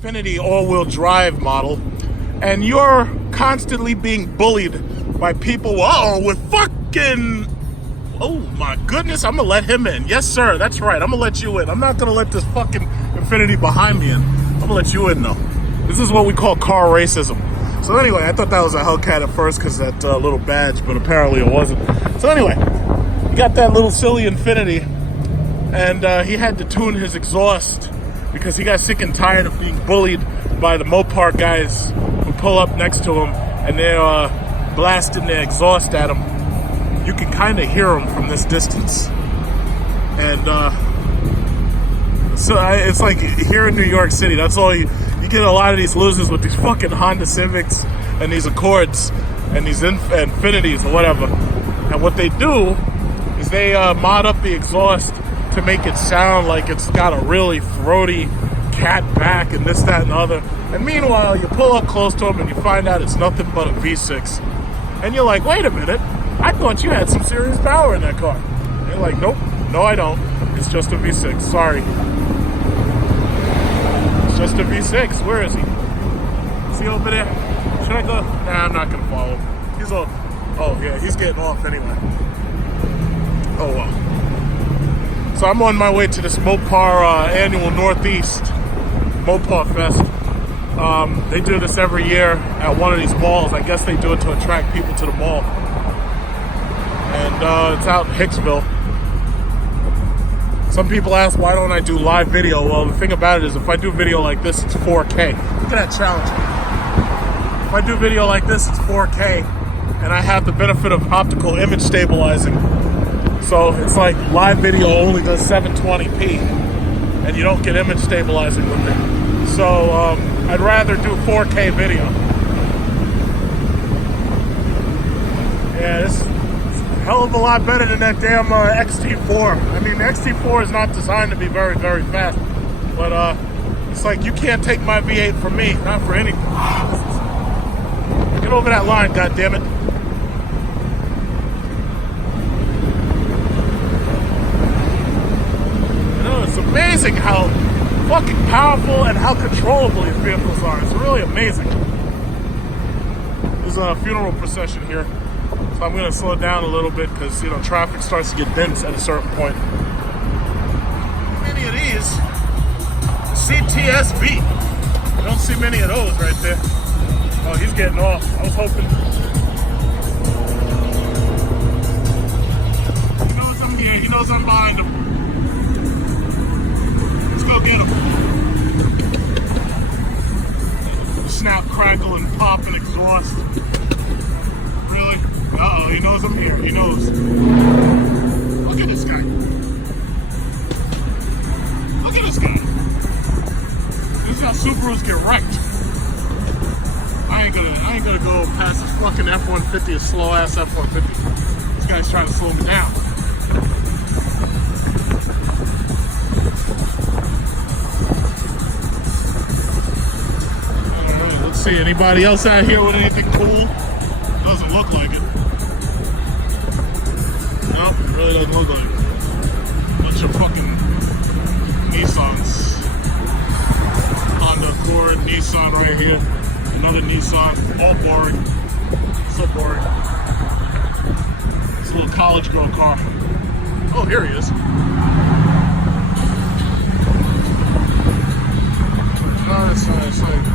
Infiniti all-wheel drive model, and you're constantly being bullied by people, with fucking, oh my goodness, I'm gonna let him in. Yes, sir, that's right, I'm gonna let you in. I'm not gonna let this fucking Infiniti behind me in. I'm gonna let you in, though. This is what we call car racism. So anyway, I thought that was a Hellcat at first because that little badge, but apparently it wasn't. So anyway, he got that little silly Infiniti, and he had to tune his exhaust because he got sick and tired of being bullied by the Mopar guys who pull up next to him and they're blasting their exhaust at him. You can kind of hear them from this distance. And it's like here in New York City, that's all you get a lot of these losers with these fucking Honda Civics and these Accords and these Infinitis or whatever. And what they do is they mod up the exhaust to make it sound like it's got a really throaty cat back and this, that, and the other. And meanwhile, you pull up close to them and you find out it's nothing but a V6. And you're like, wait a minute, I thought you had some serious power in that car. And you're like, nope, no I don't. It's just a V6, sorry. It's just a V6, where is he? Is he over there? Should I go? Nah, I'm not gonna follow him. He's off. Oh yeah, he's getting off anyway. Oh well. So I'm on my way to this Mopar annual Northeast Mopar Fest. They do this every year at one of these malls. I guess they do it to attract people to the mall. And it's out in Hicksville. Some people ask, why don't I do live video? Well, the thing about it is if I do video like this, it's 4K. Look at that challenge. If I do video like this, it's 4K. And I have the benefit of optical image stabilizing. So it's like live video only does 720p. And you don't get image stabilizing with it. So I'd rather do 4K video. Yeah, this is a hell of a lot better than that damn XT4. I mean, the XT4 is not designed to be very, very fast. But it's like, you can't take my V8 from me. Not for anything. Get over that line, goddammit. It's amazing how fucking powerful and how controllable these vehicles are. It's really amazing. There's a funeral procession here, so I'm gonna slow down a little bit because, you know, traffic starts to get dense at a certain point. Many of these CTSV. You don't see many of those right there. Oh, he's getting off. I was hoping. He knows I'm here. He knows I'm behind him. Go get him. Snap, crackle, and pop and exhaust. Really? Uh-oh, he knows I'm here. He knows. Look at this guy. Look at this guy. This is how Subarus get wrecked. I ain't gonna go past this fucking F-150, a slow ass F-150. This guy's trying to slow me down. See anybody else out here with anything cool? Doesn't look like it. Nope, it really doesn't look like it. Bunch of fucking Nissans. Honda Accord, Nissan right here. Another Nissan. All boring. So boring. It's a little college girl car. Oh, here he is. No, it's like...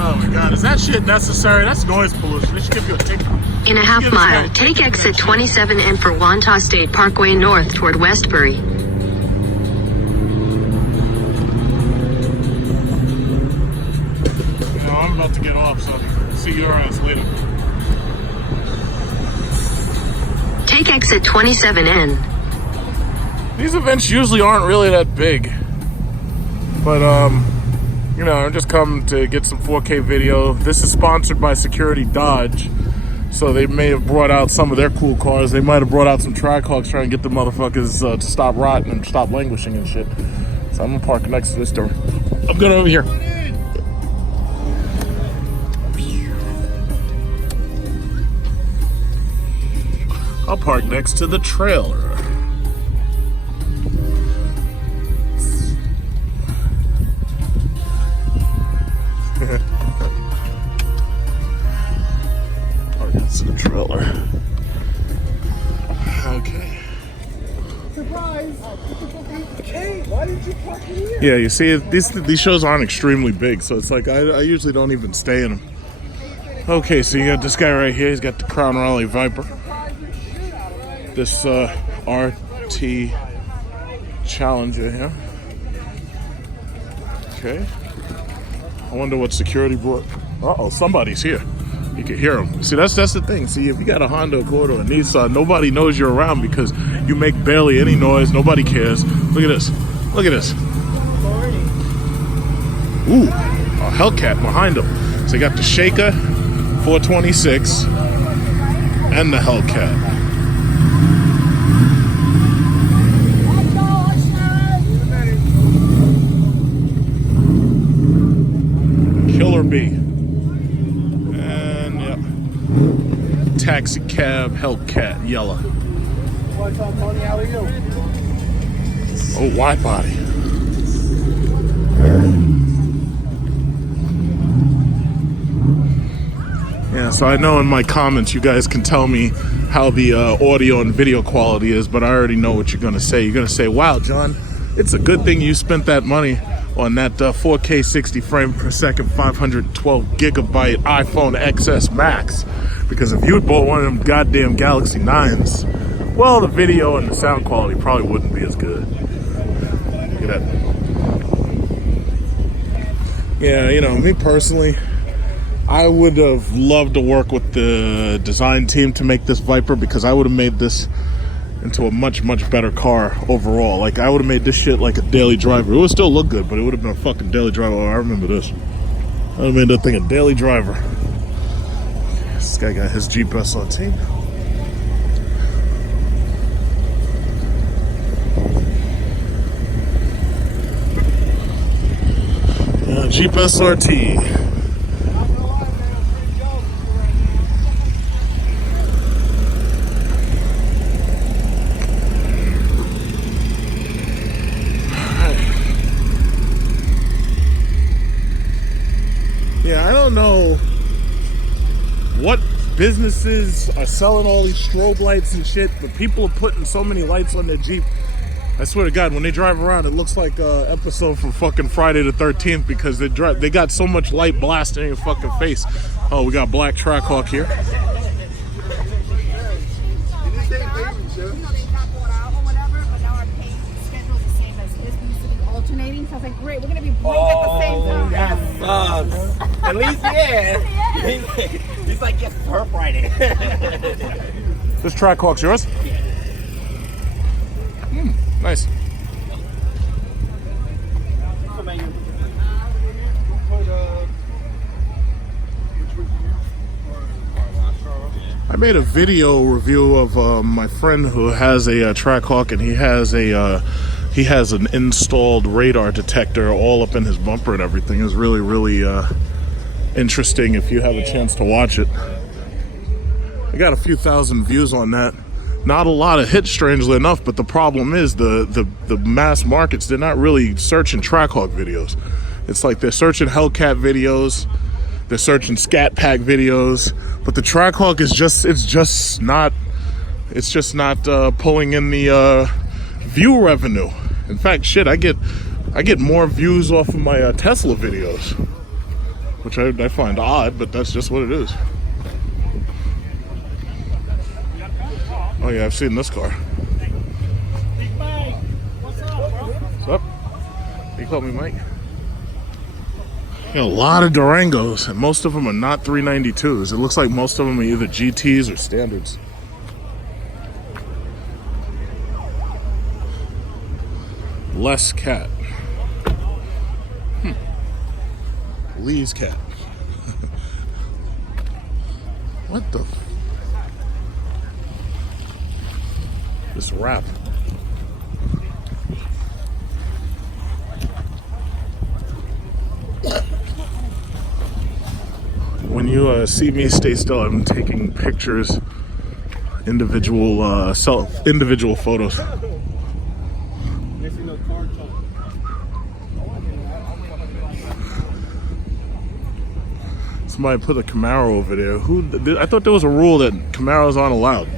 Oh my god, is that shit necessary? That's noise pollution. They should give you a ticket. In a half mile, take exit 27N for Wantagh State Parkway north toward Westbury. No, I'm about to get off, so see your ass later. Take exit 27N. These events usually aren't really that big. But, you know, I'm just come to get some 4K video. This is sponsored by Security Dodge. So they may have brought out some of their cool cars. They might have brought out some Trackhawks trying to get the motherfuckers to stop rotting and stop languishing and shit. So I'm gonna park next to this door. I'm going over here. I'll park next to the trailer. Yeah, you see, these shows aren't extremely big, so it's like I usually don't even stay in them. Okay, so you got this guy right here. He's got the Crown Raleigh Viper. This RT Challenger here. Okay. I wonder what security brought. Uh-oh, somebody's here. You can hear them. See, that's the thing. See, if you got a Honda Accord or a Nissan, nobody knows you're around because you make barely any noise. Nobody cares. Look at this. Look at this. Ooh, a Hellcat behind them. So you got the Shaker 426 and the Hellcat. Killer B. And yeah. Taxi cab Hellcat yellow. What's up, Tony? How are you? Oh, wide body. Yeah, so I know in my comments you guys can tell me how the audio and video quality is, but I already know what you're gonna say. You're gonna say, wow, John, it's a good thing you spent that money on that 4K 60 frame per second 512 gigabyte iPhone XS Max, because if you had bought one of them goddamn Galaxy 9s, well, the video and the sound quality probably wouldn't be as good. Look at that. Yeah, you know, me personally, I would have loved to work with the design team to make this Viper, because I would have made this into a much, much better car overall. Like, I would have made this shit like a daily driver. It would still look good, but it would have been a fucking daily driver. Oh, I remember this. I would have made that thing a daily driver. This guy got his Jeep SRT. Jeep SRT. Yeah, I don't know what businesses are selling all these strobe lights and shit, but people are putting so many lights on their Jeep. I swear to God, when they drive around, it looks like an episode from fucking Friday the 13th, because they got so much light blasting in your fucking face. Oh, we got black Trackhawk here. So I was like, great, we're gonna be playing at the same time. That sucks. At least, yeah. He's like, yes, her Friday. This Trackhawk's yours? Nice. I made a video review of my friend who has a Trackhawk, and he has an installed radar detector all up in his bumper and everything. It's really, really interesting if you have a chance to watch it. I got a few thousand views on that. Not a lot of hits, strangely enough, but the problem is the mass markets, they're not really searching Trackhawk videos. It's like they're searching Hellcat videos, they're searching Scat Pack videos, but the Trackhawk is just not pulling in the view revenue. In fact, shit, I get more views off of my Tesla videos, which I find odd, but that's just what it is. Oh yeah, I've seen this car. Big Mike, what's up, bro? What's up? You call me Mike? You know, a lot of Durangos, and most of them are not 392s. It looks like most of them are either GTs or standards. Less cat. Lee's cat. What the? This rap. When you see me stay still, I'm taking pictures, individual photos. Somebody put a Camaro over there. I thought there was a rule that Camaros aren't allowed.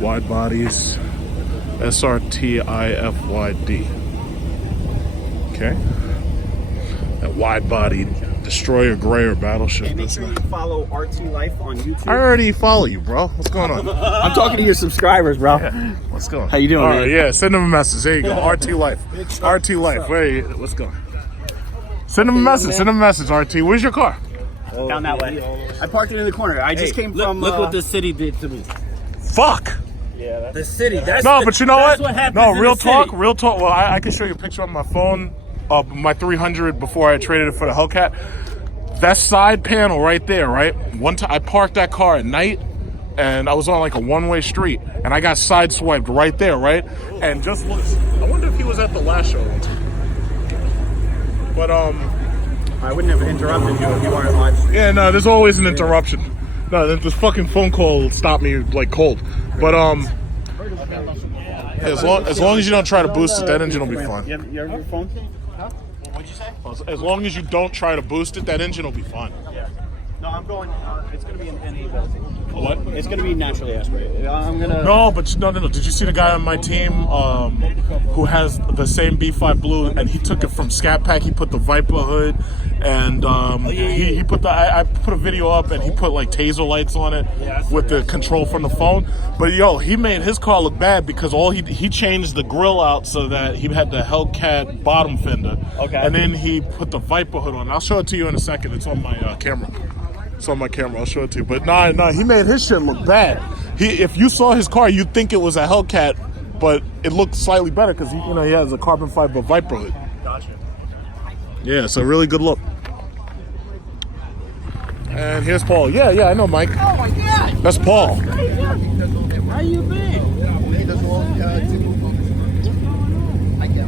Wide bodies. SRTIFYD. Okay. That wide body destroyer gray or battleship. Hey, make sure you follow RT Life on YouTube. I already follow you, bro. What's going on? I'm talking to your subscribers, bro. Yeah. What's going on? How you doing, All man? right, yeah, send them a message. There you go. RT Life. RT Life. Wait, what's going on? Send them a message. Send them a message, RT. Where's your car? Down that way. I parked it in the corner. I just came from. Look what the city did to me. Fuck. The city. That's No, but you know that's what? happens No, in real the talk. city. Real talk. Well, I can show you a picture on my phone of my 300 before I traded it for the Hellcat. That side panel right there, right? One time I parked that car at night, and I was on like a one-way street, and I got sideswiped right there, right? And just look. I wonder if he was at the last show. But I wouldn't have interrupted you if you weren't live streaming. yeah, no, there's always an interruption. No, this fucking phone call stopped me like cold. But as long as you don't try to boost it, that engine will be fine. You have your phone? What'd you say? As long as you don't try to boost it, that engine will be fine. Yeah. No, I'm going. It's going to be an NA build. What? It's going to be naturally aspirated. I'm going to. No, but no. Did you see the guy on my team who has the same B5 Blue, and he took it from Scat Pack? He put the Viper hood, and he put the. I put a video up, and he put like taser lights on it with the control from the phone. But yo, he made his car look bad because he changed the grill out so that he had the Hellcat bottom fender. Okay. And then he put the Viper hood on. I'll show it to you in a second. It's on my camera. It's on my camera. I'll show it to you. But nah, he made his shit look bad. If you saw his car, you'd think it was a Hellcat, but it looked slightly better because he has a carbon fiber Viper hood. Gotcha. Yeah, it's a really good look. And here's Paul. Yeah, I know Mike. Oh my God! That's Paul. How you been?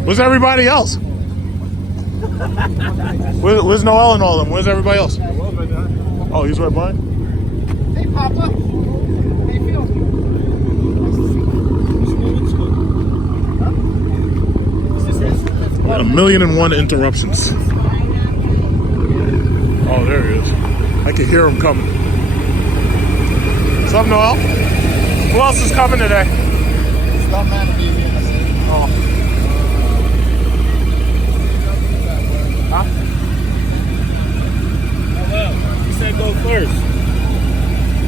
Where's everybody else? Where's Noel and all of them? Where's everybody else? Oh, he's right behind? Hey, Papa. How you feel? A million and one interruptions. Oh, there he is. I can hear him coming. What's up, Noel? Who else is coming today? Oh. Huh? You said go first.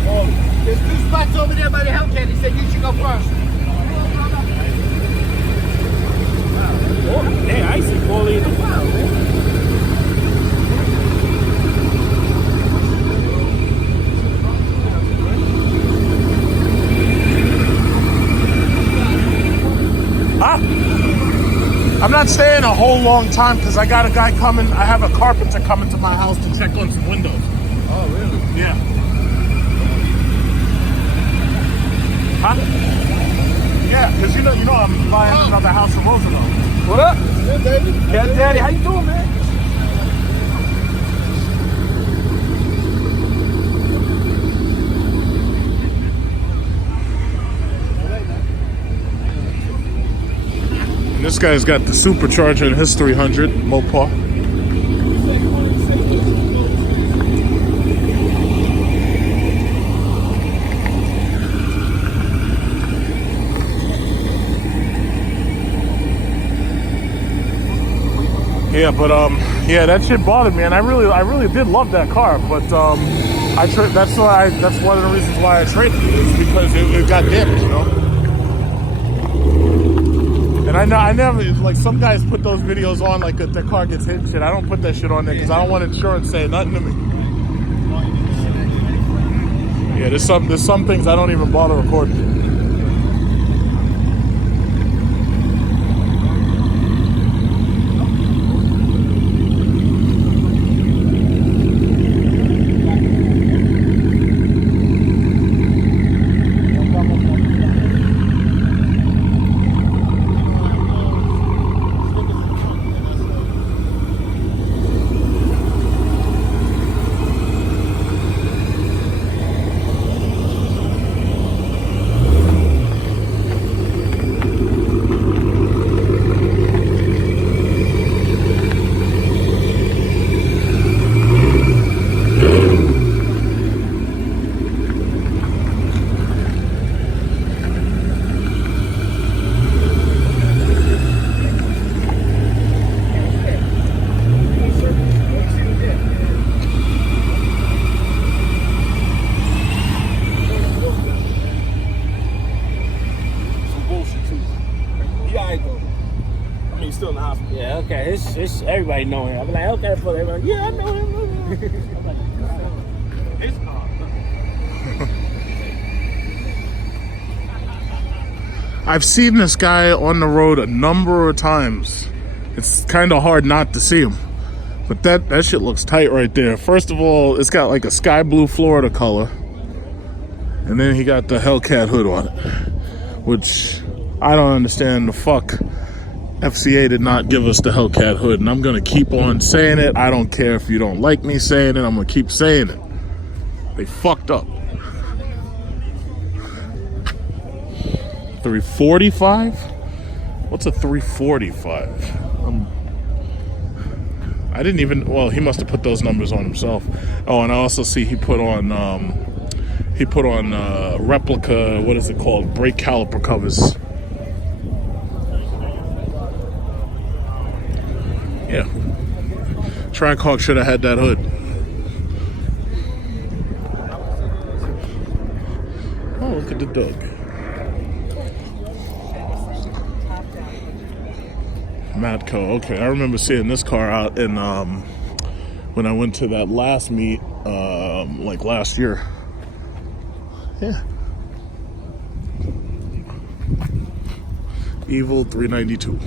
Oh, there's 2 spots over there by the Hellcat. He said you should go first. Oh, hey, I see Paulie in the crowd, man. Huh? I'm not staying a whole long time because I got a guy coming. I have a carpenter coming to my house to check on some windows. Oh, really? Yeah. Huh? Yeah, because you know I'm buying another house in Roosevelt. What up? Good, baby. Yeah, Daddy. How you doing, man? And this guy's got the supercharger in his 300 Mopar. Yeah, but yeah, that shit bothered me, and I really did love that car. But that's one of the reasons why I traded it, is because it got damaged, you know. And I never, like, some guys put those videos on like their car gets hit and shit. I don't put that shit on there because I don't want insurance saying nothing to me. Yeah, there's some things I don't even bother recording. still in the hospital. Yeah, okay. It's everybody know him. I'm like, okay, for everybody. Yeah, I know him. His car. I've seen this guy on the road a number of times. It's kind of hard not to see him. But that shit looks tight right there. First of all, it's got like a sky blue Florida color. And then he got the Hellcat hood on it. Which, I don't understand the fuck. FCA did not give us the Hellcat hood. And I'm going to keep on saying it. I don't care if you don't like me saying it. I'm going to keep saying it. They fucked up. 345? What's a 345? I didn't even, well, he must have put those numbers on himself. Oh, and I also see he put on replica, what is it called? Brake caliper covers. Yeah. Trackhawk should have had that hood. Oh, look at the dog. Matco. Okay, I remember seeing this car out in when I went to that last meet, like last year. Yeah. Evil 392.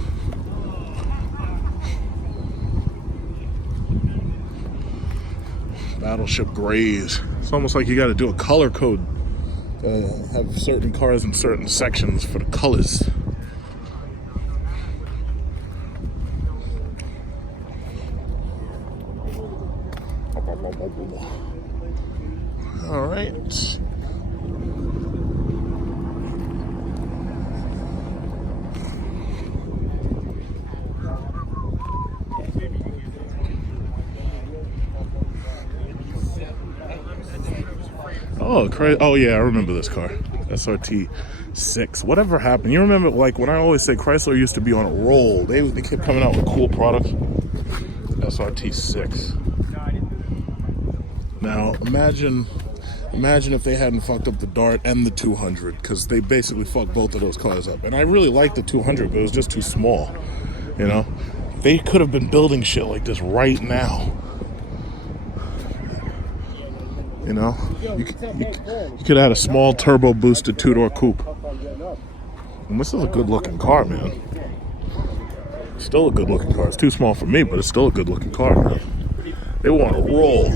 Battleship grays. It's almost like you got to do a color code. Have certain cars in certain sections for the colors. All right. Oh, crazy. Oh, yeah, I remember this car. SRT 6. Whatever happened? You remember, like, when I always say Chrysler used to be on a roll, they kept coming out with cool products. SRT 6. Now, imagine if they hadn't fucked up the Dart and the 200, because they basically fucked both of those cars up. And I really liked the 200, but it was just too small, you know? They could have been building shit like this right now. You know? You could have had a small turbo boosted two-door coupe. And this is a good-looking car, man. Still a good-looking car. It's too small for me, but it's still a good-looking car, man. They want to roll.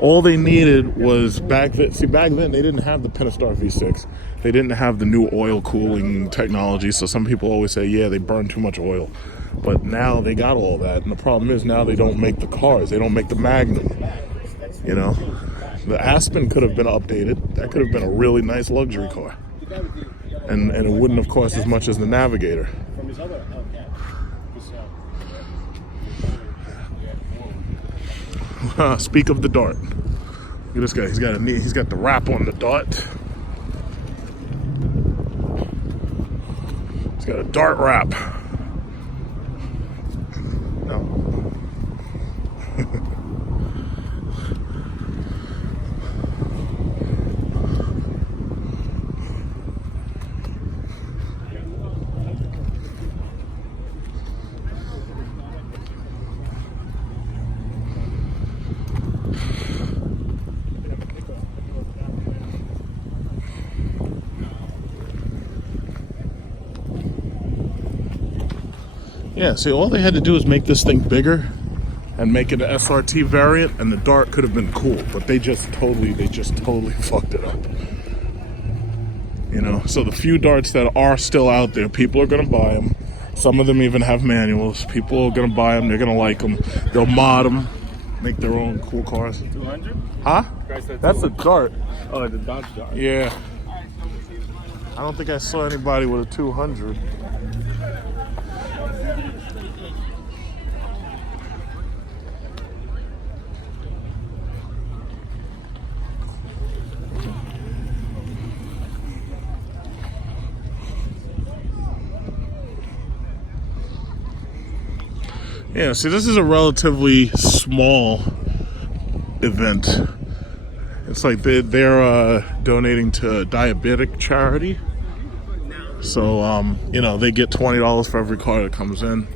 All they needed was back then they didn't have the Pentastar V6. They didn't have the new oil cooling technology, so some people always say, yeah, they burn too much oil. But now they got all that, and the problem is now they don't make the cars. They don't make the Magnum, you know? The Aspen could have been updated. That could have been a really nice luxury car. And it wouldn't have cost as much as the Navigator. Speak of the Dart. Look at this guy. He's got the wrap on the Dart. He's got a Dart wrap. No. Yeah, see, all they had to do is make this thing bigger and make it an SRT variant, and the Dart could have been cool, but they just totally fucked it up. You know, so the few Darts that are still out there, people are gonna buy them. Some of them even have manuals. People are gonna buy them, they're gonna like them. They'll mod them, make their own cool cars. 200? Huh? That's a Dart. Oh, the Dodge Dart. Yeah. I don't think I saw anybody with a 200. Yeah, see, this is a relatively small event. It's like they're donating to a diabetic charity. So, you know, they get $20 for every car that comes in.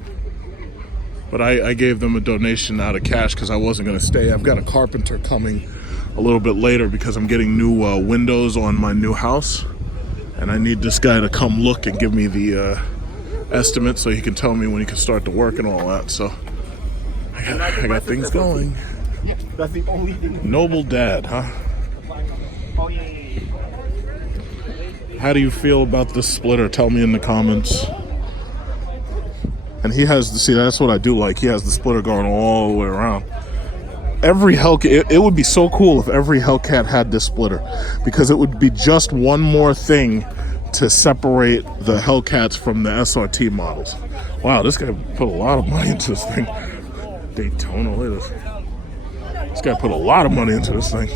But I gave them a donation out of cash because I wasn't going to stay. I've got a carpenter coming a little bit later because I'm getting new windows on my new house. And I need this guy to come look and give me the estimate so he can tell me when he can start the work and all that. So I got things going. That's the only thing. Noble dad, huh? Oh, yeah. How do you feel about this splitter? Tell me in the comments. And he has the, see, that's what I do like. He has the splitter going all the way around. Every Hellcat, it would be so cool if every Hellcat had this splitter, because it would be just one more thing to separate the Hellcats from the SRT models. Wow, this guy put a lot of money into this thing. Daytona, look at this. This guy put a lot of money into this thing.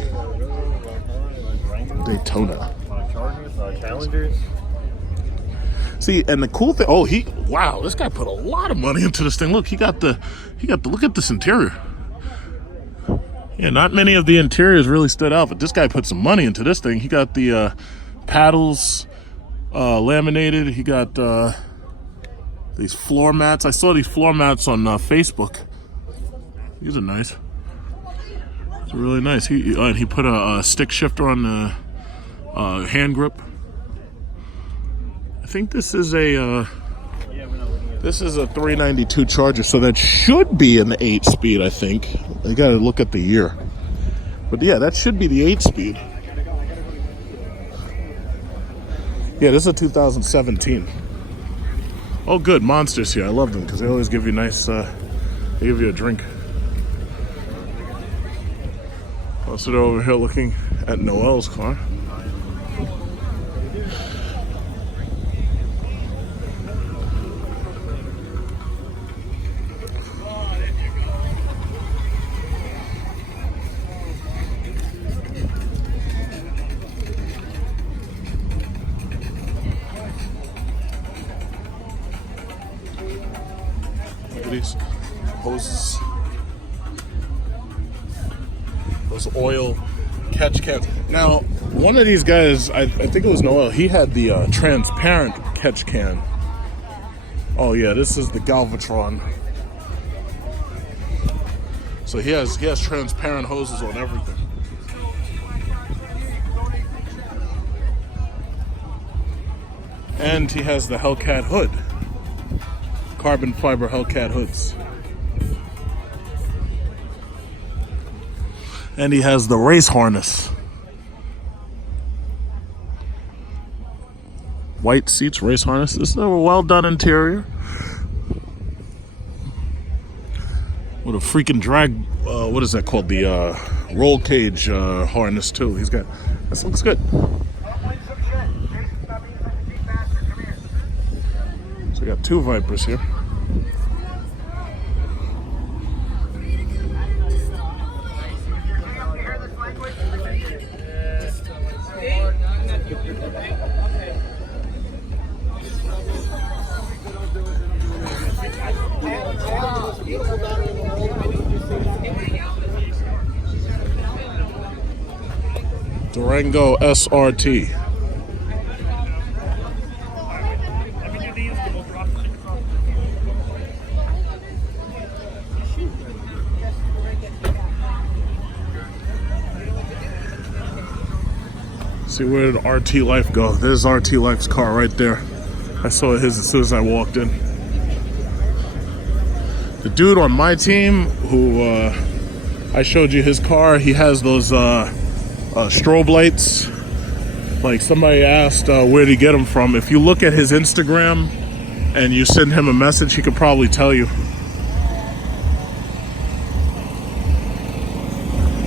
Daytona. Challengers. See, and the cool thing, oh, wow, this guy put a lot of money into this thing. Look, he got the, look at this interior. Yeah, not many of the interiors really stood out, but this guy put some money into this thing. He got the paddles laminated. He got these floor mats. I saw these floor mats on Facebook. These are nice. They're really nice. He put a stick shifter on the hand grip. I think this is a 392 Charger, so that should be an 8-speed. I think I got to look at the year, but yeah, that should be the 8-speed. Yeah, this is a 2017. Oh, good, Monsters here. I love them because they always give you nice. They give you a drink. Also, over here looking at Noel's car. These hoses, those oil catch cans. Now, one of these guys, I think it was Noel, he had the transparent catch can. Oh yeah, this is the Galvatron. So he has transparent hoses on everything. And he has the Hellcat hood. Carbon fiber Hellcat hoods. And he has the race harness. White seats, race harness. This is a well done interior. What a freaking drag, what is that called? The roll cage harness too. He's got, this looks good. So we got two Vipers here. Durango SRT. See, where did RT Life go? There's RT Life's car right there. I saw his as soon as I walked in. The dude on my team who I showed you his car, he has those strobe lights. Like, somebody asked where to get them from. If you look at his Instagram and you send him a message, he could probably tell you.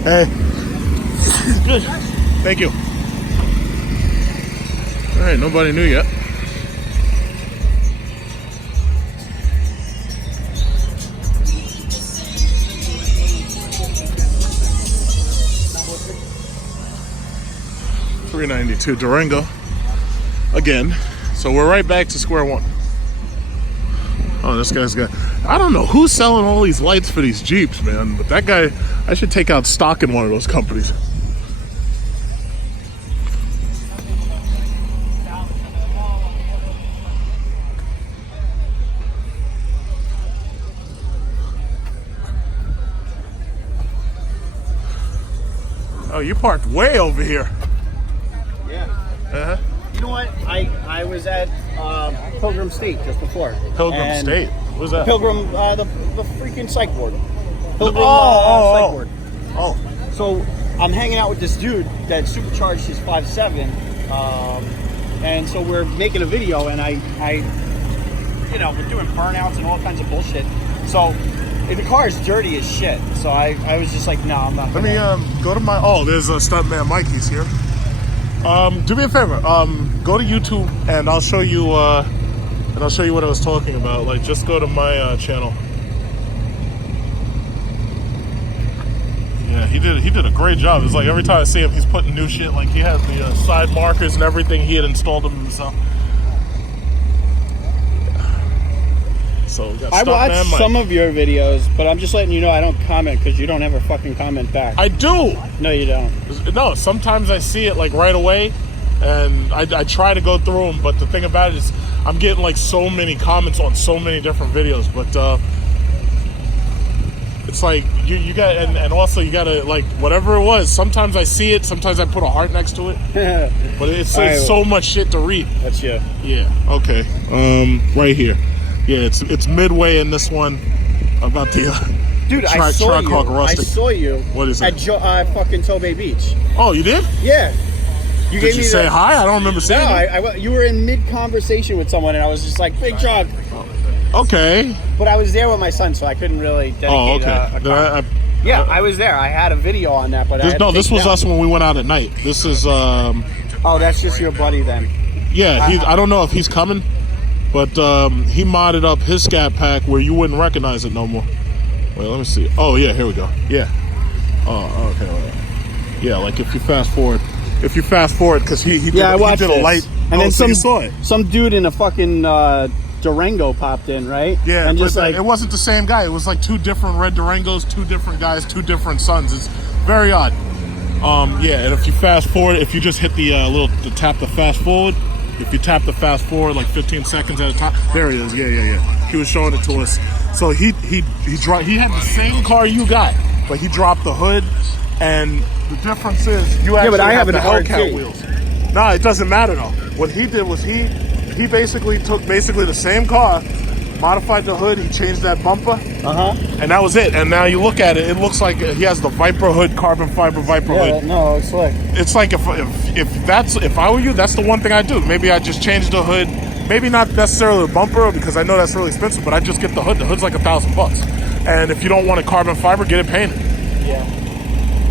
Hey. Good. Thank you. All right, nobody knew yet. $392 Durango again. So we're right back to square one. Oh, this guy's got, I don't know who's selling all these lights for these Jeeps, man, but that guy, I should take out stock in one of those companies. Oh, you parked way over here. Yeah. Uh-huh. You know what? I was at Pilgrim State just before. Pilgrim And State. What's that? Pilgrim, the freaking psych ward. Pilgrim psych ward. Oh. So I'm hanging out with this dude that supercharged his 5.7, and so we're making a video, and I we're doing burnouts and all kinds of bullshit. So the car is dirty as shit. So I was just like, no, I'm not. Let me go to my. Oh, there's a stuntman Mikey's here. Do me a favor. Go to YouTube and I'll show you. And I'll show you what I was talking about. Like, just go to my channel. Yeah, he did a great job. It's like every time I see him, he's putting new shit. Like he has the side markers and everything. He had installed them himself. So we got I watched some of your videos, but I'm just letting you know I don't comment because you don't ever fucking comment back. I do. No, you don't. No, sometimes I see it like right away, and I try to go through them. But the thing about it is, I'm getting like so many comments on so many different videos. But it's like you got, and also you gotta like whatever it was. Sometimes I see it. Sometimes I put a heart next to it. But it's so much shit to read. That's you. Yeah. Okay. Right here. Yeah, it's midway in this one about the dude. I saw you. I saw you. What is it? At fucking Tobay Beach. Oh, you did? Yeah. Did you say hi? I don't remember saying. No, you were in mid conversation with someone, and I was just like, "Big truck." Okay. But I was there with my son, so I couldn't really dedicate. Oh, okay. Yeah, I was there. I had a video on that, but this was us when we went out at night. This is. Oh, that's just your buddy then. Yeah, I don't know if he's coming. But he modded up his scat pack where you wouldn't recognize it no more. Wait, let me see. Oh, yeah, here we go. Yeah. Oh, okay. Yeah, like if you fast forward, because he did a light. And then you saw it. Some dude in a fucking Durango popped in, right? Yeah, and just it wasn't the same guy. It was like two different red Durangos, two different guys, two different sons. It's very odd. Yeah, and if you fast forward, if you just hit the tap the fast forward. If you tap the fast forward like 15 seconds at a time, there he is. Yeah. He was showing it to us. So he had the same car you got, but he dropped the hood, and the difference is you actually have the Hellcat wheels. No, it doesn't matter though. What he did was he basically took the same car, modified the hood, he changed that bumper, and that was it. And now you look at it, it looks like he has the Viper hood, carbon fiber Viper hood. No, it's slick. It's like if I were you, that's the one thing I'd do. Maybe I just change the hood. Maybe not necessarily the bumper because I know that's really expensive, but I just get the hood. The hood's like $1,000. And if you don't want a carbon fiber, get it painted. Yeah.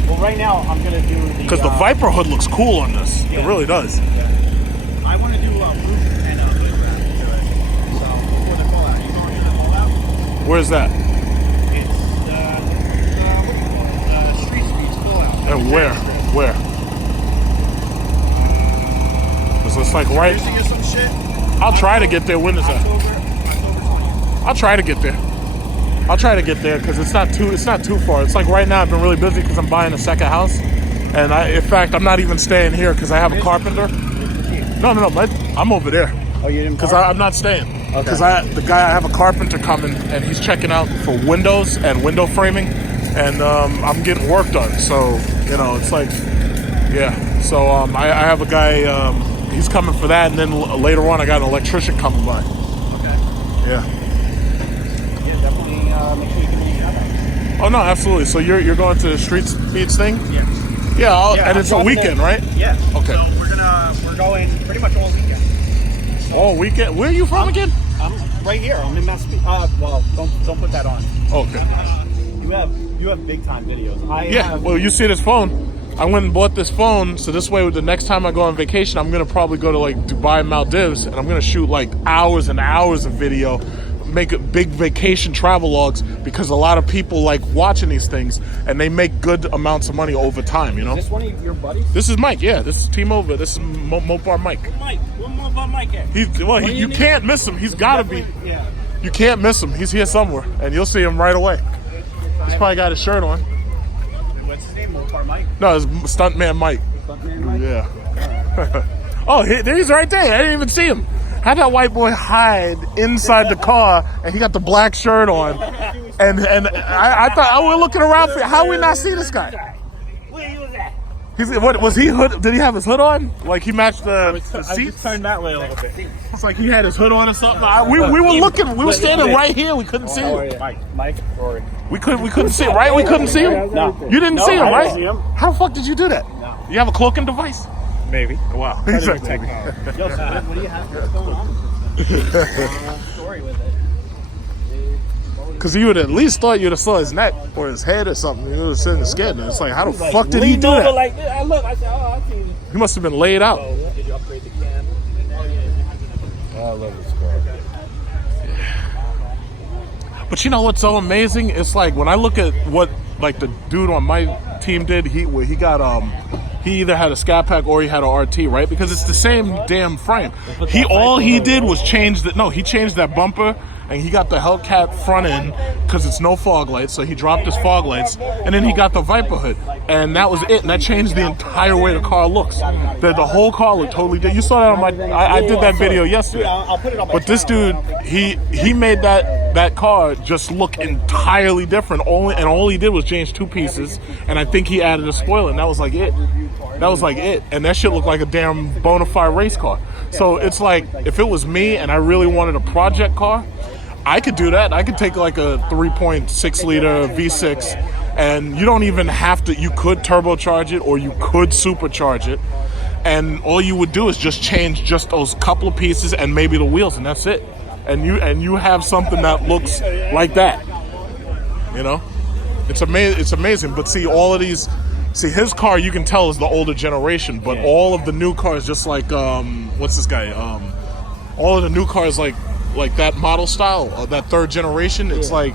Well, right now I'm gonna do because the Viper hood looks cool on this. Yeah. It really does. Yeah. I want to do roof and hood wrap to it. So before the call out, you know the call out? Where's that? It's Street Speeds call out. And where? Because it's like right. Some shit. I'll try to get there. When is that? October 20. I'll try to get there because it's not too far. It's like right now I've been really busy because I'm buying a second house, and in fact I'm not even staying here because I have a carpenter. No, I'm over there. Oh, you didn't? Because I'm not staying. Because I have a carpenter coming and he's checking out for windows and window framing, and I'm getting work done. So it's like, yeah. So I have a guy. He's coming for that, and then later on I got an electrician coming by. Okay. Yeah. Yeah, definitely. Make sure you give me that. Oh no, absolutely. So you're going to the Street Speeds thing? Yeah. Yeah, and it's a weekend, right? Yeah. Okay. So we're going pretty much all weekend. All weekend. Where are you from again? I'm right here. I'm in Massachusetts. Well, don't put that on. Okay. You have big time videos. Well, you see this phone. I went and bought this phone, so this way, the next time I go on vacation, I'm gonna probably go to like Dubai, Maldives, and I'm gonna shoot like hours and hours of video, make big vacation travel logs, because a lot of people like watching these things, and they make good amounts of money over time. Is this one of your buddies? This is Mike. Yeah, this is Team Over. This is Mopar Mike. Mike, where Mopar Mike at? You can't miss him. He's got to be. Yeah. You can't miss him. He's here somewhere, and you'll see him right away. He's probably got his shirt on. What's his name? Mopar Mike? No, it's Stuntman Mike. Stuntman Mike? Yeah. Oh, he's right there. I didn't even see him. How'd that white boy hide inside the car, and he got the black shirt on? And I thought, we're looking around for how we not see this guy? Where he was at? What was he hood? Did he have his hood on? Like he matched the I seats? just turned that way a little bit. It's like he had his hood on or something. We were looking. We were standing right here. We couldn't see him. Mike, Rory. We couldn't see him, right? We couldn't see him. No. You didn't see him, I right? didn't see him. How the fuck did you do that? No. You have a cloaking device? Maybe. Wow. Yo, so what do you have? What's going on? Story with it. Because you would at least thought you'd have saw his neck or his head or something. You would have seen the skin. And it's like, how the fuck did he do that? Like this. I look. I said, oh, I see. He must have been laid out. Did you upgrade the cam? I love this car. But you know what's so amazing? It's like when I look at what like the dude on my team did, he got he either had a Scat Pack or he had a RT, right? Because it's the same damn frame. All he did was change he changed that bumper and he got the Hellcat front end because it's no fog lights, so he dropped his fog lights, and then he got the Viper hood, and that was it. And that changed the entire way the car looks. The whole car looked totally different. You saw that on my. I did that video yesterday. I'll put it on my But this dude, he made that car just look entirely different. All he did was change two pieces, and I think he added a spoiler, and that was like it. And that shit looked like a damn bona fide race car. So it's like, if it was me and I really wanted a project car, I could do that. I could take like a 3.6 liter V6, and you don't even have to. You could turbocharge it or you could supercharge it, and all you would do is just change just those couple of pieces and maybe the wheels, and that's it. And you have something that looks like that. You know, it's amazing. It's amazing. But see, all of these. See, his car, you can tell, is the older generation, but all of the new cars, just like, what's this guy? All of the new cars, like that model style, that third generation, it's like,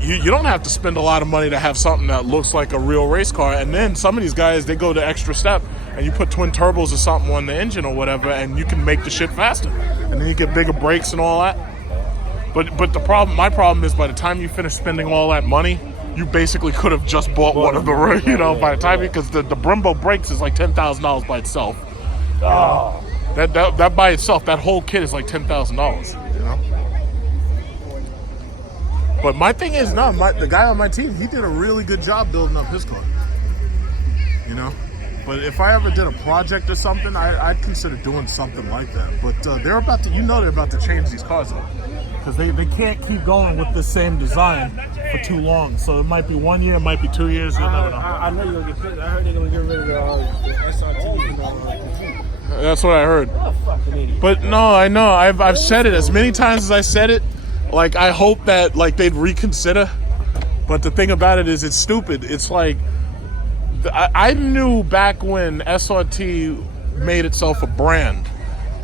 you don't have to spend a lot of money to have something that looks like a real race car. And then some of these guys, they go the extra step, and you put twin turbos or something on the engine or whatever, and you can make the shit faster. And then you get bigger brakes and all that. But my problem is by the time you finish spending all that money, you basically could have just bought one of the, by the time, because the Brembo brakes is like $10,000 by itself. That by itself, that whole kit is like $10,000. You know. But my thing is, the guy on my team, he did a really good job building up his car. You know. But if I ever did a project or something, I'd consider doing something like that. But they're about to change these cars up. Because they can't keep going with the same design for too long. So it might be 1 year, it might be 2 years. You'll never know. I know you're going to get pissed. I heard they're going to get rid of the SRT. That's what I heard. Oh, fucking idiot. But no, I know. I've said it as many times as I said it. Like, I hope that like they'd reconsider. But the thing about it is, it's stupid. It's like, I knew back when SRT made itself a brand,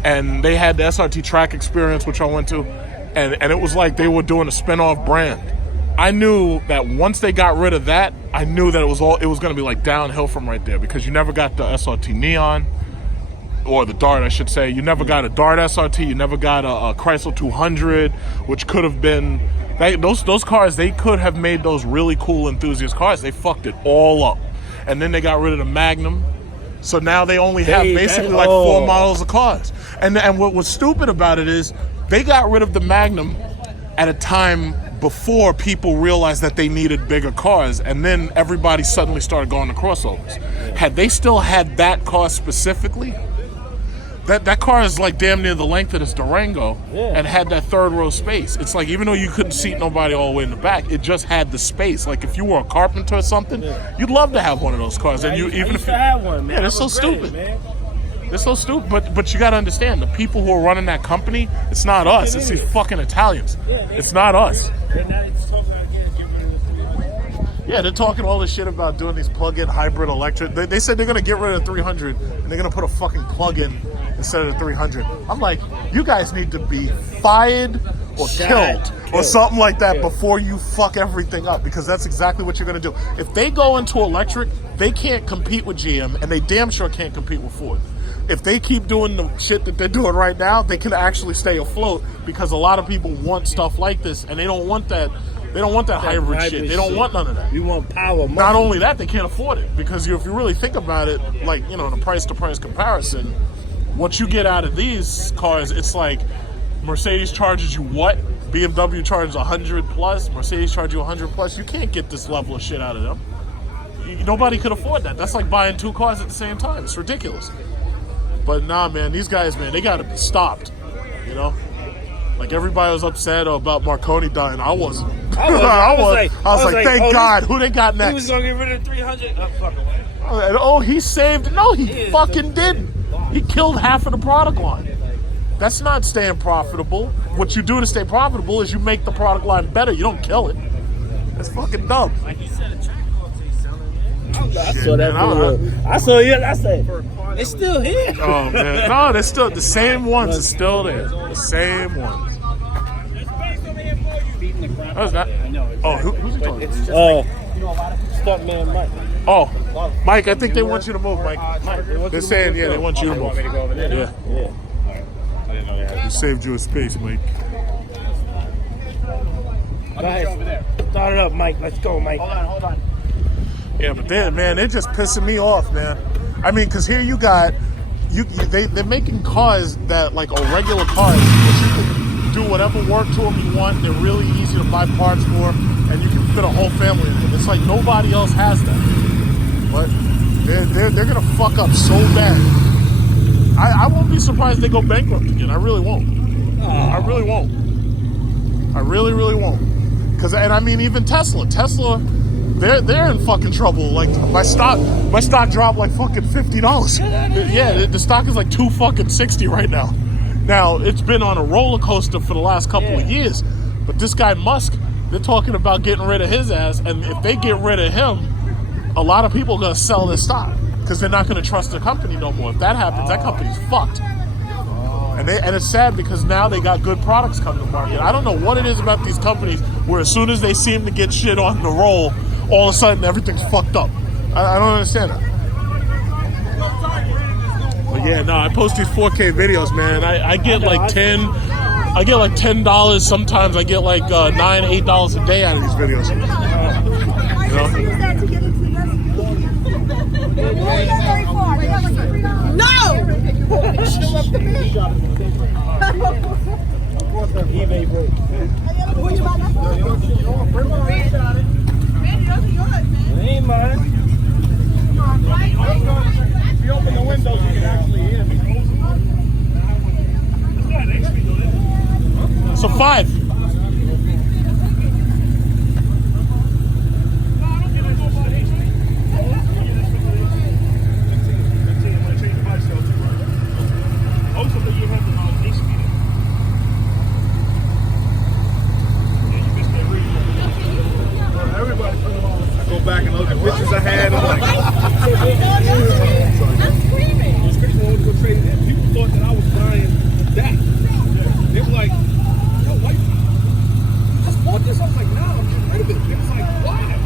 and they had the SRT track experience, which I went to, and it was like they were doing a spin-off brand. I knew that once they got rid of that, I knew that it was going to be like downhill from right there, because you never got the SRT Neon, or the Dart, I should say. You never got a Dart SRT. You never got a Chrysler 200, which could have been those cars. They could have made those really cool enthusiast cars. They fucked it all up, and then they got rid of the Magnum. So now they only have basically like 4 models of cars. And what was stupid about it is they got rid of the Magnum at a time before people realized that they needed bigger cars, and then everybody suddenly started going to crossovers. Had they still had that car specifically, that car is like damn near the length of this Durango, and had that third row space. It's like, even though you couldn't seat nobody all the way in the back, it just had the space. Like if you were a carpenter or something, you'd love to have one of those cars. And you even if you have one, man. Yeah, they're so stupid. They're so stupid. But you got to understand, the people who are running that company, it's not us. It's these fucking Italians. It's not us. Yeah, they're talking all this shit about doing these plug-in hybrid electric. They said they're going to get rid of the 300 and they're going to put a fucking plug-in instead of the 300. I'm like, you guys need to be fired or killed or something like that before you fuck everything up, because that's exactly what you're going to do. If they go into electric, they can't compete with GM, and they damn sure can't compete with Ford. If they keep doing the shit that they're doing right now, they can actually stay afloat, because a lot of people want stuff like this, and they don't want that. They don't want that hybrid shit. They don't want none of that. You want power. Not only that, they can't afford it, because if you really think about it, like, you know, in a price-to-price comparison, what you get out of these cars, it's like Mercedes charges you what? BMW charges 100 plus. Mercedes charges you 100 plus. You can't get this level of shit out of them. nobody could afford that. That's like buying 2 cars at the same time. It's ridiculous. But nah, man, these guys, man, they gotta be stopped. You know, like everybody was upset about Marconi dying. I wasn't. I was like, thank God. Who they got next? He was gonna get rid of 300. Oh, he saved. No, he fucking didn't. He killed half of the product line. That's not staying profitable. What you do to stay profitable is you make the product line better. You don't kill it. That's fucking dumb. Like you said, a track selling it. I saw that video. I saw it. I said, it's still here. Oh man, no, they're still the same ones. Are still there. The same ones. How's that? Oh, who's he talking? Oh, Stuntman Mike. Oh, Mike. I think they want you to move, Mike. They're saying, yeah, they want you to move. Yeah. You saved you a space, Mike. Go ahead. Start it up, Mike. Let's go, Mike. Hold on. Yeah, but they're just pissing me off, man. I mean, because here you got, they're making cars that, like, are regular cars, but you can do whatever work to them you want. They're really easy to buy parts for, and you can fit a whole family in them. It's like nobody else has that. But they're going to fuck up so bad. I won't be surprised they go bankrupt again. I really won't. I really won't. I really, really won't. And I mean, even Tesla, they're in fucking trouble. Like my stock dropped like fucking $50. Yeah, the stock is like $2.60 right now. Now it's been on a roller coaster for the last couple of years, but this guy Musk, they're talking about getting rid of his ass, and if they get rid of him, a lot of people are gonna sell their stock because they're not gonna trust the company no more. If that happens, that company's fucked. And it's sad because now they got good products coming to market. I don't know what it is about these companies where as soon as they seem to get shit on the roll, all of a sudden everything's fucked up. I don't understand that. But yeah, no, I post these 4K videos, man. I get like $10. Sometimes I get like $9, $8 a day out of these videos. You know? eBay broke. It ain't mine. If you open the windows, you can actually hear me. So 5. Back and look at pictures I had. I'm like, people thought that I was buying that. They were like, yo, why you just bought this? I was like, no, I'm getting rid of it. They was like, why? I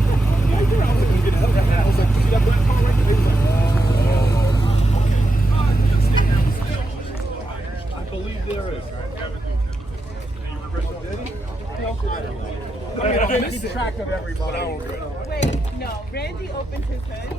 was like, I'm gonna get the hell out of that. I was like, you see that black car right there? They was like, I believe there is. I keep track of everybody. Wait, no. Randy opened his hood.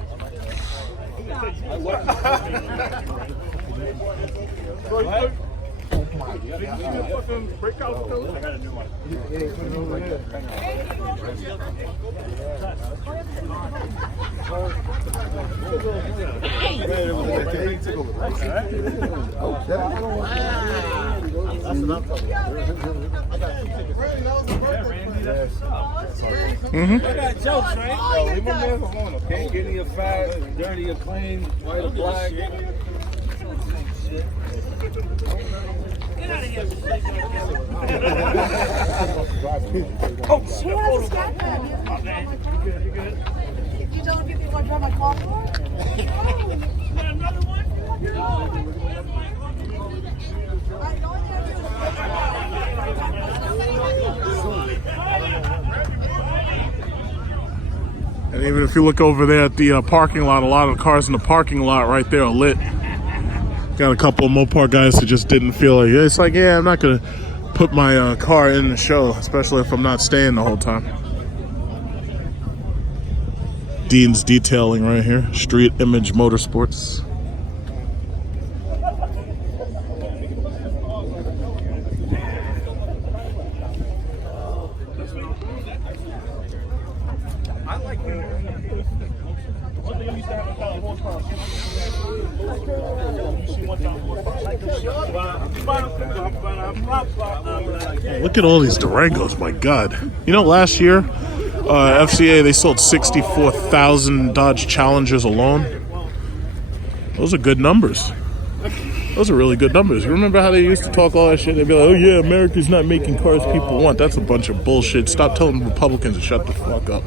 I got jokes, right? Yo, leave my man alone, okay? Give me a fat, dirty, a plain, white or black. Oh, shit. You don't give me one to drive my car for? And even if you look over there at the parking lot, a lot of the cars in the parking lot right there are lit. Got a couple of Mopar guys who just didn't feel like it's like, yeah, I'm not gonna put my car in the show, especially if I'm not staying the whole time. Dean's Detailing right here, Street Image Motorsports. Look at all these Durangos, my God. You know, last year, FCA, they sold 64,000 Dodge Challengers alone. Those are good numbers. Those are really good numbers. You remember how they used to talk all that shit? They'd be like, oh yeah, America's not making cars people want. That's a bunch of bullshit. Stop telling Republicans to shut the fuck up.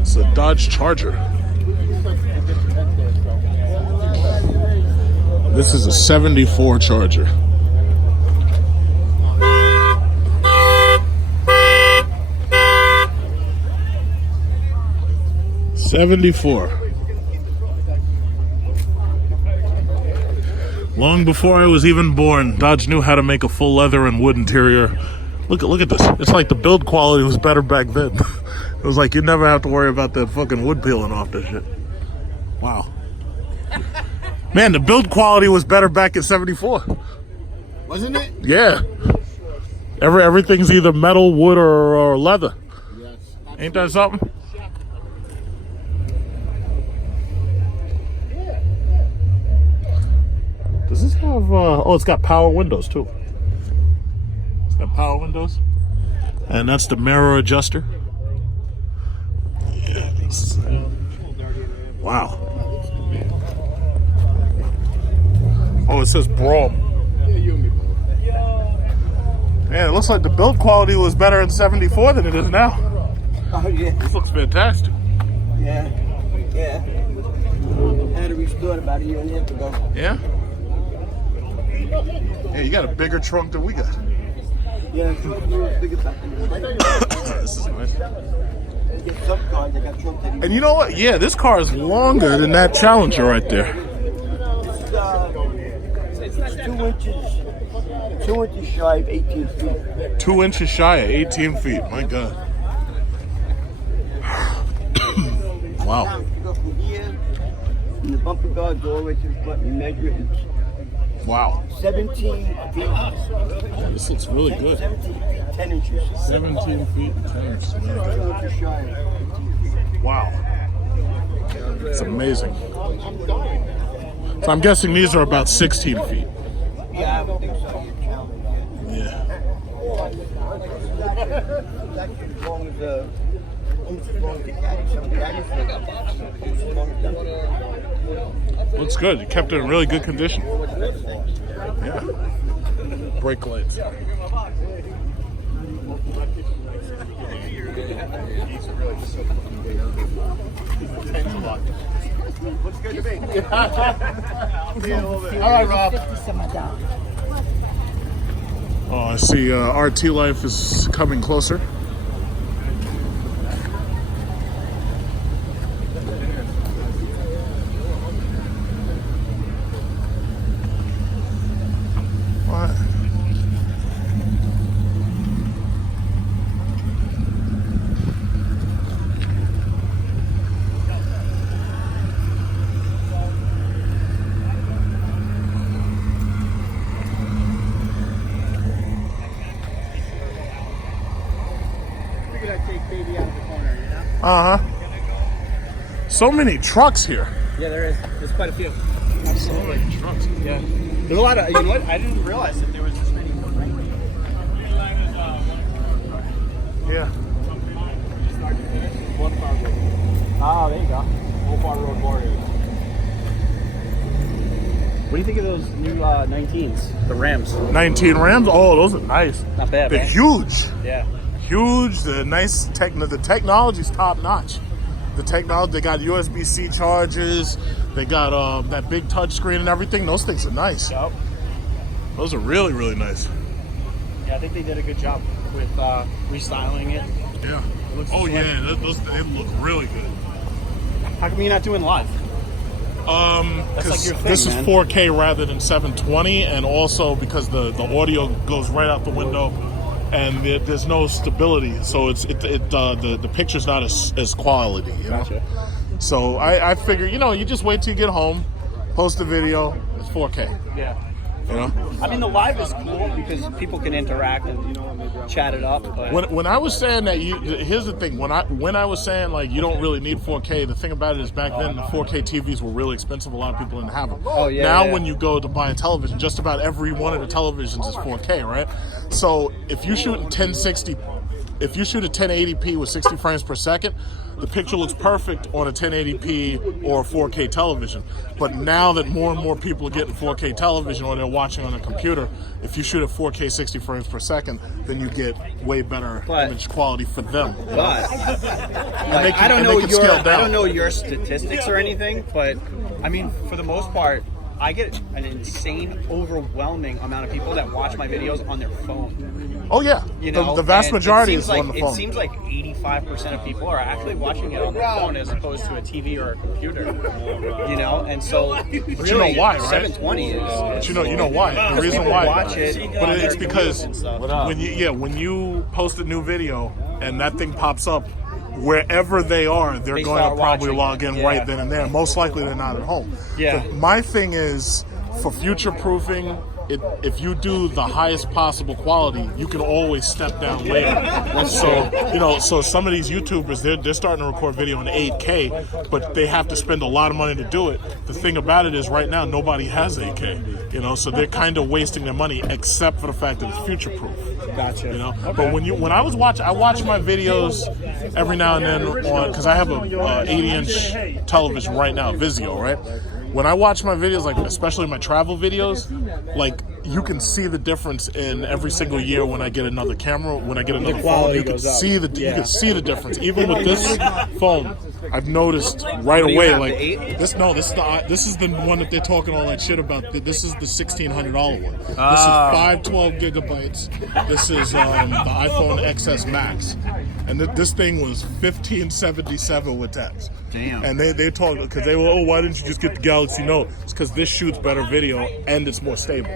It's a Dodge Charger. This is a 74 Charger. '74. Long before I was even born, Dodge knew how to make a full leather and wood interior. Look at this. It's like the build quality was better back then. It was like you'd never have to worry about that fucking wood peeling off this shit. Wow. Man, the build quality was better back in '74. Wasn't it? Yeah. Everything's either metal, wood, or leather. Yes. Ain't that something? Does this have, oh, it's got power windows too. It's got power windows. And that's the mirror adjuster. Yeah, wow. Oh, it says Brougham. Man, it looks like the build quality was better in '74 than it is now. Oh yeah. This looks fantastic. Yeah. Yeah. I had it restored about a year and a half ago. Yeah? Yeah, you got a bigger trunk than we got. Yeah, it's bigger back in This is nice. Get some cars, they got trunk that And you know what? Yeah, this car is longer than that Challenger right there. it's 2 inches shy of 18 feet. 2 inches shy of 18 feet. My God. Wow. You go from here, and the bumper guards all the way to the front, you measure it. Wow. 17 feet. Yeah, this looks really good. 17 feet, 10 inches. 17 feet and 10 inches. 2 inches shy of 18 feet. Wow. It's amazing. So I'm guessing these are about 16 feet. Yeah, I would think so. Yeah. That's as long as almost as long as the caddy. Some caddies like as long as that. Looks good. You kept it in really good condition. Yeah. Brake lights. Looks good to me. All right, Rob. Oh, I see RT Life is coming closer. What? Uh-huh. So many trucks here. Yeah, there is. There's quite a few. So many trucks. Yeah. There's a lot of, you know what? I didn't realize that there was this many. Yeah. Oh, there you go. Mopar Road Warriors. What do you think of those new 19s? The Rams. 19 Rams. Oh, those are nice. Not bad, They're man. huge. Yeah. Huge. The nice the technology's top notch. The technology, they got USB-C chargers. They got that big touch screen and everything. Those things are nice. Yep. Those are really, really nice. Yeah, I think they did a good job with restyling it. Yeah. looks Oh slick. yeah, they look really good. How come you're not doing live? That's like your thing, This man. is 4K rather than 720, and also because the audio goes right out the window, and there's no stability, so the picture's not as quality. You know. Gotcha. So I figure, you just wait till you get home, post a video, it's 4K. Yeah. You know? I mean, the live is cool because people can interact and chat it up. But When I was saying that, here's the thing. When I was saying like you don't really need 4K, the thing about it is back then the 4K TVs were really expensive. A lot of people didn't have them. Oh, yeah, now yeah. when you go to buy a television, just about every one of the televisions is 4K, right? So if you shoot in 1060, if you shoot at 1080p with 60 frames per second, the picture looks perfect on a 1080p or a 4K television. But now that more and more people are getting 4K television or they're watching on a computer, if you shoot at 4K 60 frames per second, then you get way better image quality for them. But I don't know your statistics or anything, but I mean, for the most part, I get an insane, overwhelming amount of people that watch my videos on their phone. Oh yeah, the vast majority is on the phone. It seems like 85% of people are actually watching it on their phone as opposed to a TV or a computer. And so really, but you know why, right? 720 is. But you know why? The reason people why. Watch it, but it's because when you post a new video and that thing pops up, wherever they are, they're going to probably log in right then and there. Most likely they're not at home. Yeah. But my thing is, for future proofing, if you do the highest possible quality, you can always step down later. So some of these YouTubers, they're starting to record video in 8K, but they have to spend a lot of money to do it. The thing about it is right now nobody has 8K, so they're kind of wasting their money, except for the fact that it's future proof. Gotcha. Okay. But when I watch my videos every now and then on, because I have a 80-inch television right now, Vizio, right? When I watch my videos, like especially my travel videos, like you can see the difference in every single year when I get another camera, when I get another phone, you can see the difference. Even with this phone, I've noticed right away. Like this is the one that they're talking all that shit about. This is the $1,600 one. This is 512 gigabytes. This is the iPhone XS Max, and this thing was $1,577 with tax. Damn. And they talk because they were, why didn't you just get the Galaxy Note? It's because this shoots better video and it's more stable.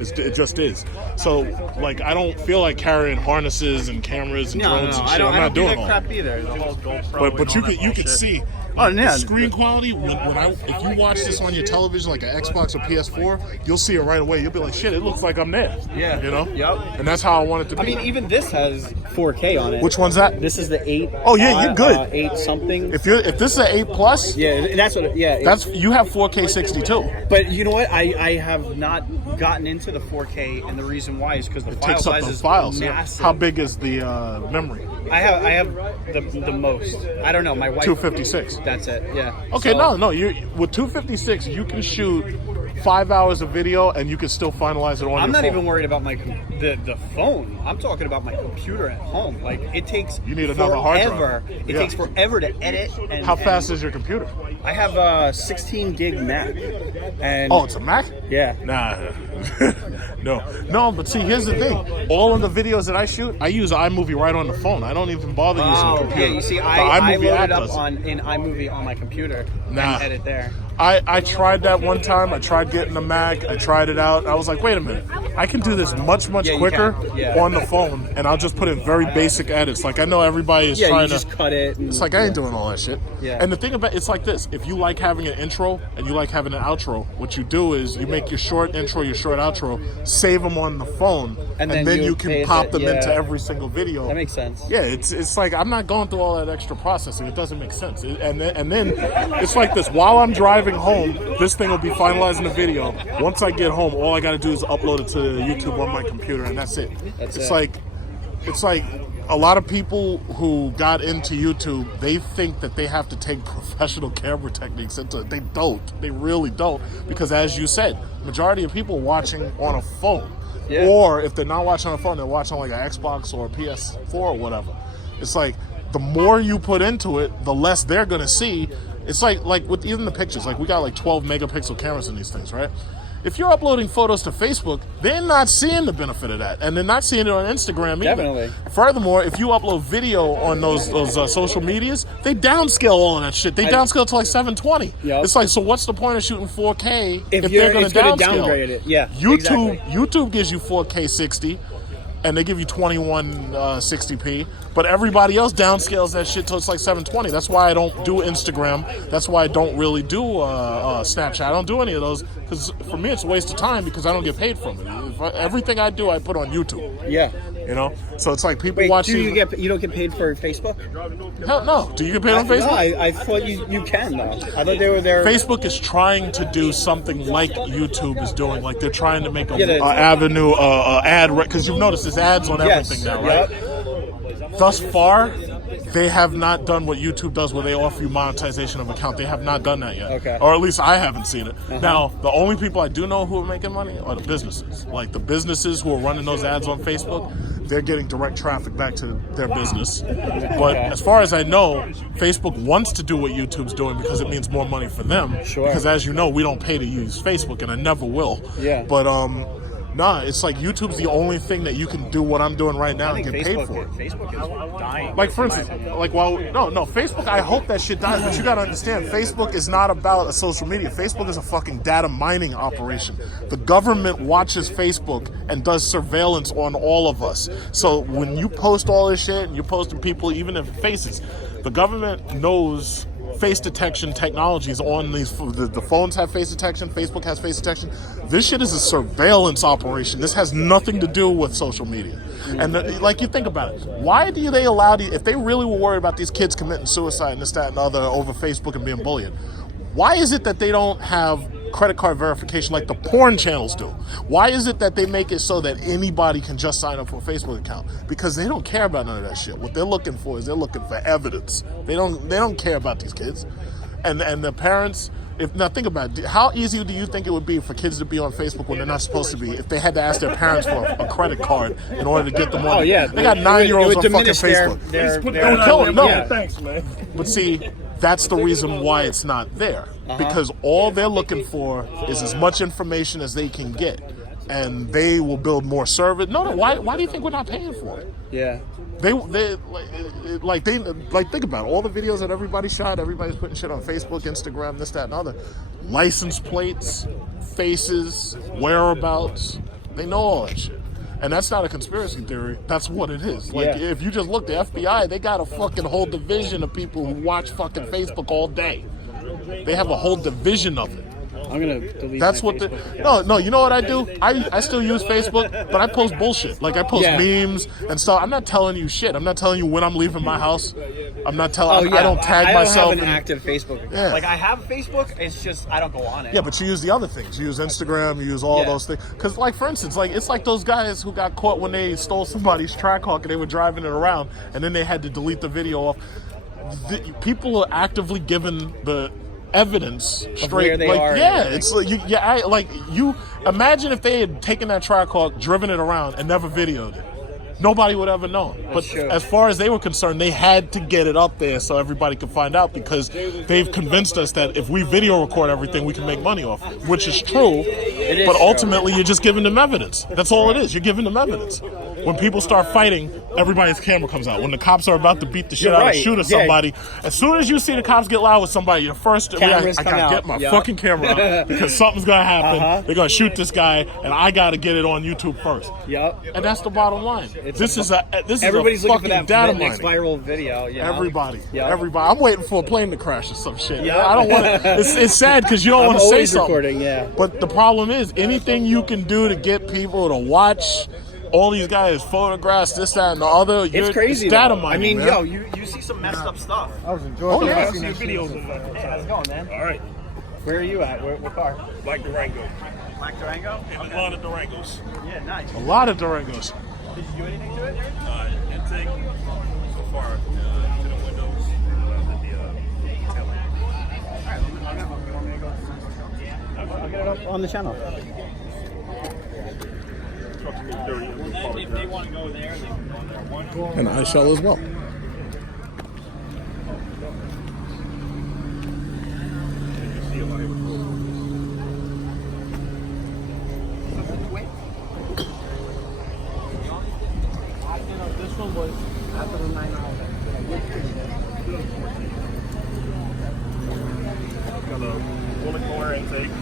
It just is. So, like, I don't feel like carrying harnesses and cameras and drones and shit. I'm not doing all that. Crap either. The whole GoPro But you can see. Oh, yeah. The screen quality, if you watch this on your television, like an Xbox or PS4, you'll see it right away. You'll be like, shit, it looks like I'm there. Yeah. Yep. And that's how I want it to be. I mean, even this has 4K on it. Which one's that? This is the 8. Oh, yeah, you're good. 8 something. If this is an 8 plus, yeah, that's what. you have 4K 60 too. But you know what? I have not gotten into the 4K, and the reason why is because the file size is massive. How big is the memory? I have the most. I don't know. My wife 256. That's it. Yeah. Okay, no. You with 256, you can shoot 5 hours of video, and you can still finalize it on. I'm your not phone. even worried about the phone. I'm talking about my computer at home. Like it takes. You need another hard drive. It takes forever to edit. And, how fast is your computer? I have a 16 gig Mac. And it's a Mac? Yeah. Nah. No. But see, here's the thing. All of the videos that I shoot, I use iMovie right on the phone. I don't even bother using the computer. Yeah. You see, I load it up in iMovie on my computer and edit there. I tried that one time. I tried getting a Mac. I tried it out. I was like, wait a minute. I can do this much quicker on the phone, and I'll just put in very basic edits. Like, I know everybody is trying to just cut it. It's like, I ain't doing all that shit. Yeah. And the thing about it's like this. If you like having an intro and you like having an outro, what you do is you make your short intro, your short outro, save them on the phone, and then you can pop them into every single video. That makes sense. Yeah, it's like I'm not going through all that extra processing. It doesn't make sense. And then it's like this. While I'm driving home, this thing will be finalizing the video. Once I get home, all I got to do is upload it to YouTube on my computer, and that's it. It's like a lot of people who got into YouTube, they think that they have to take professional camera techniques into it. They don't. They really don't. Because as you said, majority of people watching on a phone. Yeah. Or if they're not watching on a phone, they're watching on like an Xbox or a PS4 or whatever. It's like the more you put into it, the less they're going to see. It's like with even the pictures, like we got like 12 megapixel cameras in these things, right? If you're uploading photos to Facebook, they're not seeing the benefit of that, and they're not seeing it on Instagram either. Definitely. Furthermore, if you upload video on those social medias, they downscale all of that shit. They downscale to like 720. Yep. It's like, so what's the point of shooting 4K if they're going to downscale? Downgrade it? Yeah. YouTube gives you 4K 60. and they give you 2160p, but everybody else downscales that shit till it's like 720. That's why I don't do Instagram. That's why I don't really do Snapchat. I don't do any of those because for me it's a waste of time because I don't get paid from it. Everything I do, I put on YouTube. Yeah. You know, so it's like people Wait, watch. you don't get paid for Facebook? Hell no. Do you get paid on Facebook? No, I thought you can though. I thought they were there. Facebook is trying to do something like YouTube is doing. Like they're trying to make a avenue, ad, because you've noticed there's ads on everything now, right? Yep. Thus far, they have not done what YouTube does where they offer you monetization of account. They have not done that yet. Okay. Or at least I haven't seen it. Now, the only people I do know who are making money are the businesses. Like the businesses who are running those ads on Facebook, they're getting direct traffic back to their business. But as far as I know, Facebook wants to do what YouTube's doing because it means more money for them. Sure. Because as you know, we don't pay to use Facebook, and I never will. Yeah. But nah, it's like YouTube's the only thing that you can do what I'm doing right now and get paid for it. Facebook is dying. Like for instance, no, Facebook. I hope that shit dies, but you gotta understand, Facebook is not about a social media. Facebook is a fucking data mining operation. The government watches Facebook and does surveillance on all of us. So when you post all this shit and you're posting people, even if faces, the government knows face detection technologies on these. The phones have face detection. Facebook has face detection. This shit is a surveillance operation. This has nothing to do with social media. And like, you think about it, why do they allow if they really were worried about these kids committing suicide and this, that, and the other over Facebook and being bullied, why is it that they don't have credit card verification like the porn channels do? Why is it that they make it so that anybody can just sign up for a Facebook account? Because they don't care about none of that shit. What they're looking for is they're looking for evidence. They don't care about these kids. And the parents, now think about it. How easy do you think it would be for kids to be on Facebook when they're not supposed to be if they had to ask their parents for a credit card in order to get them on? Oh yeah, they got 9-year-olds on fucking Facebook. It would kill them. No, Thanks, man. but see, that's the reason why it's not there. Because all they're looking for is as much information as they can get, and they will build more service. No, why do you think we're not paying for it? Yeah. They think about it. All the videos that everybody shot, everybody's putting shit on Facebook, Instagram, this, that, and other. License plates, faces, whereabouts. They know all that shit. And that's not a conspiracy theory. That's what it is. Like, if you just look, the FBI, they got a fucking whole division of people who watch fucking Facebook all day. They have a whole division of it. I'm gonna delete. That's my what Facebook. No. You know what I do? I still use Facebook, but I post bullshit. Like I post memes and stuff. I'm not telling you shit. I'm not telling you when I'm leaving my house. I'm not telling. I don't tag myself. I don't have an active Facebook account. Yeah. Like I have Facebook. It's just I don't go on it. Yeah, but you use the other things. You use Instagram. You use all those things. Because, like, for instance, like it's like those guys who got caught when they stole somebody's Trackhawk and they were driving it around, and then they had to delete the video off. People are actively given the evidence straight. Where they are. Yeah, it's like you imagine if they had taken that Trackhawk, driven it around, and never videoed it. Nobody would ever know. But as far as they were concerned, they had to get it up there so everybody could find out, because they've convinced us that if we video record everything, we can make money off it, which is true. But ultimately, you're just giving them evidence. That's all it is. You're giving them evidence. When people start fighting, everybody's camera comes out. When the cops are about to beat the shit out of shoot at somebody, as soon as you see the cops get loud with somebody, your first reaction, I gotta get my fucking camera out because something's gonna happen. They're gonna shoot this guy, and I gotta get it on YouTube first. And that's the bottom line. This is everybody's a looking for fucking that data next mining. viral video. You know? Everybody. I'm waiting for a plane to crash or some shit. I don't want to. It's sad because you don't want to say always something. Recording, But the problem is, anything you can do to get people to watch all these guys, photographs, this, that, and the other. It's crazy. It's data mining, I mean, you see some messed up stuff. I was enjoying I see videos of that. Hey, how's it going, man? All right. Where are you at? What car? Black Durango. Black Durango? And a lot of Durangos. Yeah, nice. A lot of Durangos. Did you do anything to it? Intake so far to the windows, the tail lamp. I'll get it up on the channel. If they want to go there, they can go there. And I shall as well. This one was after the 9 hours. Got a bullet core intake.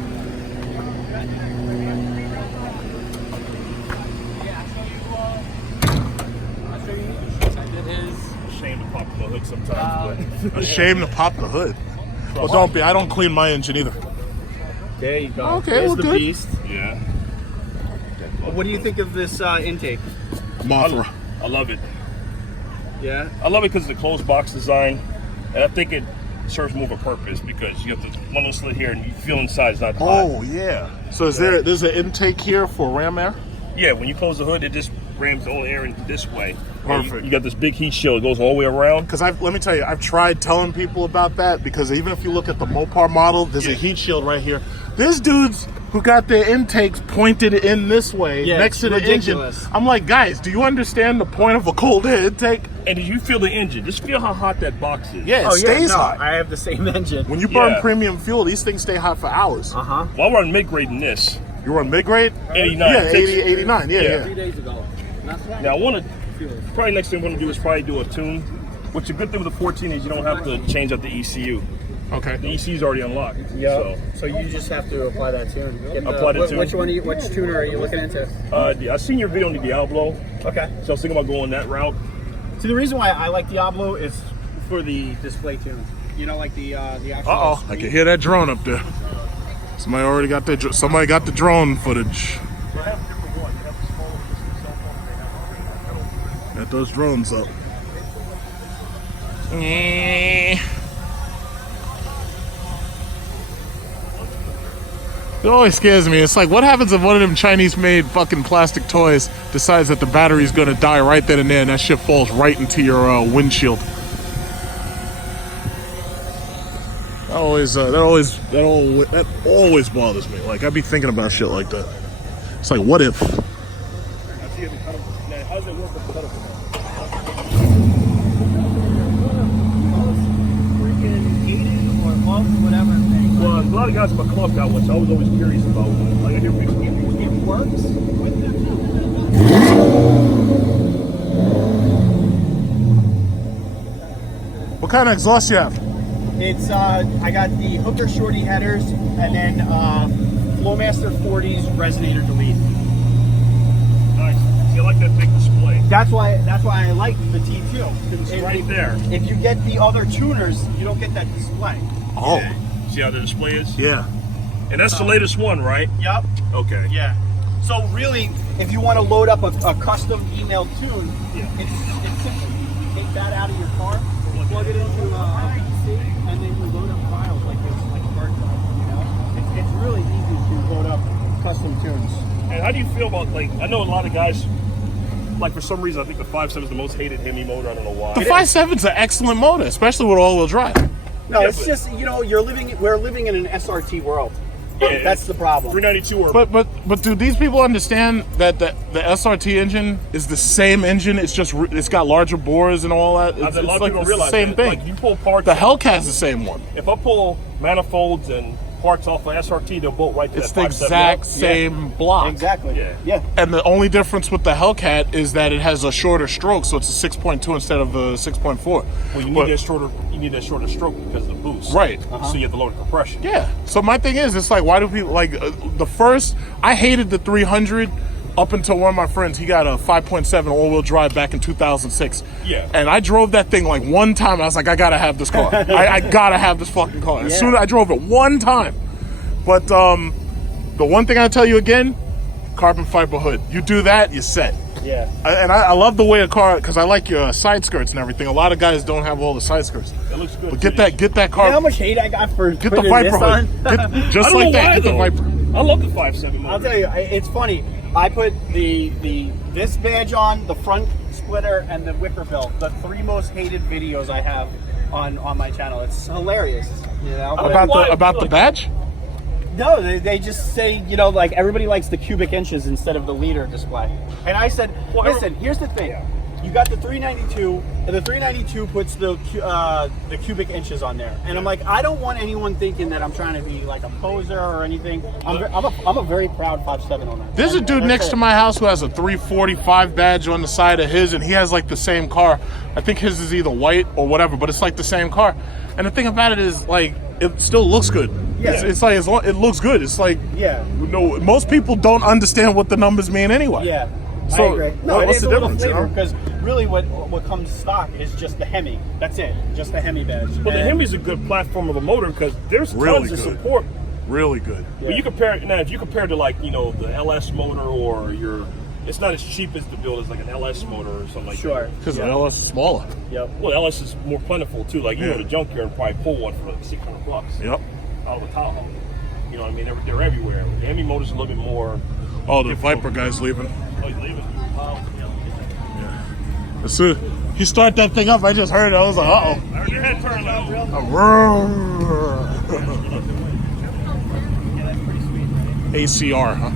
sometimes. But Ashamed to pop the hood. Well, don't be. I don't clean my engine either. There you go. Okay, There's well, the good. beast. yeah, What do you think of this intake? Mothra. I love it. Yeah. I love it because it's a closed box design, and I think it serves more of a purpose because you have the one little slit here, and you feel inside it's not hot. Oh yeah. So there's an intake here for ram air? Yeah, when you close the hood, it just rams all the air in this way. And Perfect. You got this big heat shield. It goes all the way around. Because let me tell you, I've tried telling people about that because even if you look at the Mopar model, there's a heat shield right here. There's dudes who got their intakes pointed in this way next to the ridiculous. engine. I'm like, guys, do you understand the point of a cold air intake? And did you feel the engine? Just feel how hot that box is. Yeah, it stays hot. I have the same engine. When you burn Yeah. premium fuel, these things stay hot for hours. Uh-huh. Well, I run mid-grade in this. You run mid-grade? 89. Yeah, 80, 89. Yeah, Yeah. yeah. 3 days ago. Now, I want to, probably next thing I'm going to do is probably do a tune. Which the good thing with the 14 is you don't have to change out the ECU. Okay. The ECU is already unlocked. Yeah. So you just have to apply that tune. Apply the tune. Which tuner are you looking into? I seen your video on the Diablo, Okay. so I was thinking about going that route. See, the reason why I like Diablo is for the display tunes. You know, like the actual. Uh-oh, I can hear that drone up there. Somebody got the drone footage. Got those drones up. It always scares me. It's like, what happens if one of them Chinese-made fucking plastic toys decides that the battery's gonna die right then and there, and that shit falls right into your windshield? That always bothers me. Like, I'd be thinking about shit like that. It's like, what if? I see it. Now, how does it work with the pedal? Well, a lot of guys in my club got one, so I was always curious about one. Like, I hear people. It works. What kind of exhaust you have? It's I got the Hooker Shorty headers and then Flowmaster 40's resonator delete. Nice. See, I like that big display. That's why I like the T2. It's right there. If you get the other tuners, you don't get that display. Oh, See how the display is? yeah. And that's the latest one, right? Yep. Okay. Yeah. So really, if you want to load up a custom email tune, it's simple. You take that out of your car, plug it into a PC, and then you load up files like this, like a Word file. You know, it's really easy to load up custom tunes. And how do you feel about, like, I know a lot of guys, like, for some reason, I think the 5.7 is the most hated Hemi motor. I don't know why. The 5.7's an excellent motor, especially with all-wheel drive. No, Yeah, it's but- just we're living in an SRT world. Yeah, That's the problem. 392 or But do these people understand that the SRT engine is the same engine? It's just it's got larger bores and all that. It's, a lot of like people it's realize the same that. thing. Like, you pull parts. The Hellcat's the same one. If I pull manifolds and parts off of SRT, they'll bolt right to It's that the 5.7. exact same block. Exactly. Yeah. And the only difference with the Hellcat is that it has a shorter stroke, so it's a 6.2 instead of a 6.4. Well, you need that shorter stroke because of the boost. Right. So you have to lower the compression. Yeah. So my thing is, it's like, why do people like I hated the 300 up until one of my friends, he got a 5.7 all-wheel drive back in 2006. Yeah. And I drove that thing like one time, and I was like, I gotta have this car. I gotta have this fucking car. As soon as I drove it one time. But the one thing I tell you again, carbon fiber hood. You do that, you're set. Yeah. I love the way a car, because I like your side skirts and everything. A lot of guys don't have all the side skirts. It looks good. But too. get that You car. know how much hate I got for Get the putting Viper this hood. on? Just I don't like know that. why, Get the though. Viper. I love the 5.7 motor. I'll tell you, it's funny. I put the this badge on, the front splitter, and the wicker bill. The 3 most hated videos I have on my channel. It's hilarious. You know. About the badge? No, they just say, like everybody likes the cubic inches instead of the liter display. And I said, listen, here's the thing. You got the 392, and the 392 puts the cubic inches on there. And I'm like, I don't want anyone thinking that I'm trying to be like a poser or anything. I'm a very proud 5.7 owner. There's a dude next to my house who has a 345 badge on the side of his, and he has like the same car. I think his is either white or whatever, but it's like the same car. And the thing about it is, like, it still looks good. Yeah. It's like, it looks good. It's like, Yeah. no, most people don't understand what the numbers mean anyway. Yeah. So, I agree. what's the difference? Because really, what comes stock is just the Hemi. That's it. Just the Hemi badge. Well, the Hemi's a good platform of a motor because there's Really tons of good. support. Really good. But you compare it now. If you compare to like the LS motor or it's not as cheap as to build as like an LS motor or something like Sure. that. Because the LS is smaller. Yep. Well, LS is more plentiful too. Like you Yeah. go to junkyard and probably pull one for like $600 Yep. out of a Tahoe. You know what I mean? They're everywhere. The Hemi motor's a little bit more. Oh, the Viper guy's leaving. Oh, he's leaving. As soon he start that thing up, I just heard it. I was like, I heard your head turn loud. ACR, huh?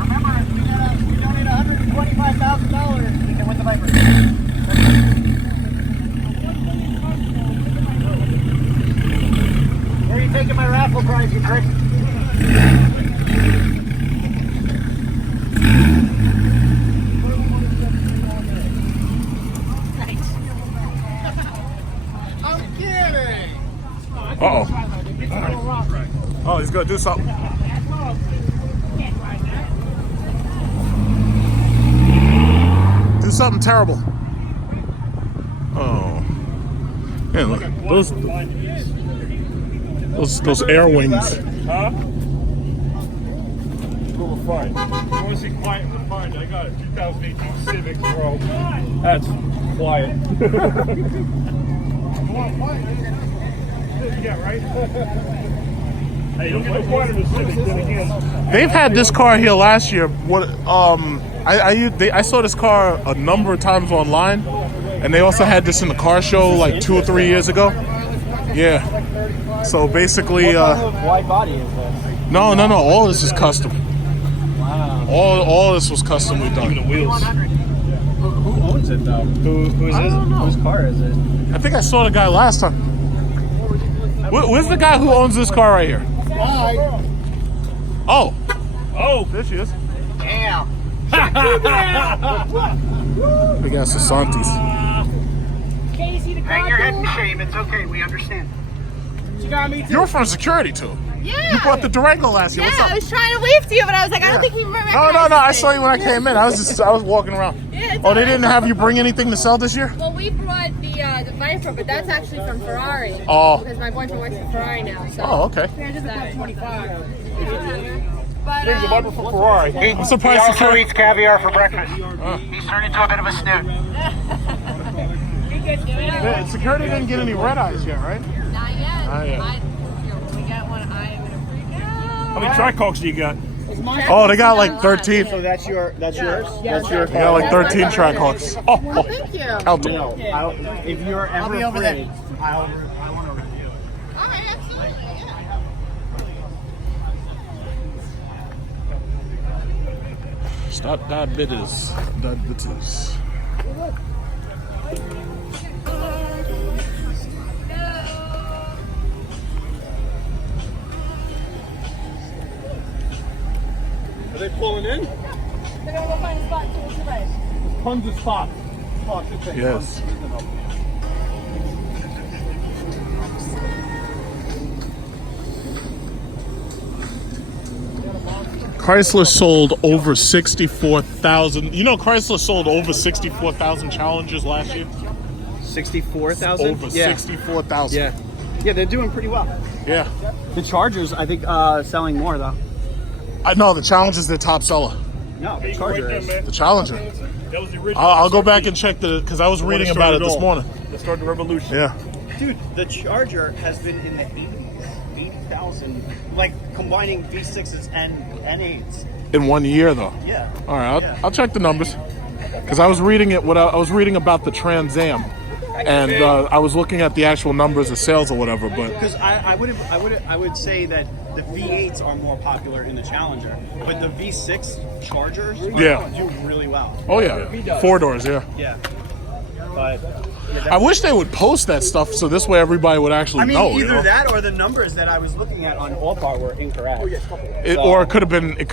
Remember, we donate $125,000 with the Viper. Where are you taking my raffle prize, you prick? Uh-oh. Oh, he's gonna do something. Do something terrible. Oh. Man, look, those air wings. Huh? Full of fun. You want to see quiet and refined? I got a 2018 Civic, bro. That's quiet. Yeah, right? Hey, don't get no quieter than Civic, then again. They've had this car here last year. I saw this car a number of times online, and they also had this in the car show like 2 or 3 years ago. Yeah. So basically, What kind of wide body is this? no. All this is custom. Wow. All this was customly Even done. the wheels. Who owns it though? Whose car is it? I think I saw the guy last time. Where's the guy who owns this car right here? Oh, Oh, there she is. Damn. Big ass Sasantis. Hang your head in shame. It's okay. We understand. You're from security too. Yeah. You bought the Durango last year. Yeah, What's I up? was trying to wave to you, but I was like, I don't think he remembers. No. I saw you when I came in. I was walking around. Yeah, it's Oh, they alright. didn't have you bring anything to sell this year? Well, we brought the Viper, but that's actually from Ferrari. Oh. Because my boyfriend works for Ferrari now. So. Oh, okay. But, there's a Viper for Ferrari. I'm surprised security. eats caviar for breakfast. He's turned into a bit of a snoot. Yeah, security didn't get any red eyes yet, right? Not yet. Not yet. We got one. I am gonna freak out. How many Tricocks do you got? Oh, they got like 13. So that's yours. Yeah. That's your They got like 13 Trackhawks. Oh, Thank you. count them. No, if you're ever afraid, I want to review it. All right, absolutely. Yeah. Stop diabetes. Diabetes. Are they pulling in? They're gonna go find a spot to tonight. Tons of spots. Yes. Chrysler sold over 64,000. You know, Chrysler sold over 64,000 Challengers last year. 64,000. Over 64,000. Yeah, they're doing pretty well. Yeah. The Chargers, I think, selling more though. I know the Challenger's their top seller. No, the Right Charger there, is. man. The Challenger. That was the original. I'll go back and check because I was reading about it this morning. Let's start the revolution. Yeah. Dude, the Charger has been in the 80,000, like combining V6s and N8s. In 1 year, though. Yeah. All right, I'll check the numbers because I was reading it. I was reading about the Trans Am, and I was looking at the actual numbers of sales or whatever. But Because I would say that the V8s are more popular in the Challenger, but the V6 Chargers do really well. oh yeah, 4 doors. Yeah. Yeah. But I wish they would post that stuff so this way everybody would actually I mean, know. either you know? that or the numbers that I was looking at on Allpar were incorrect. Or it could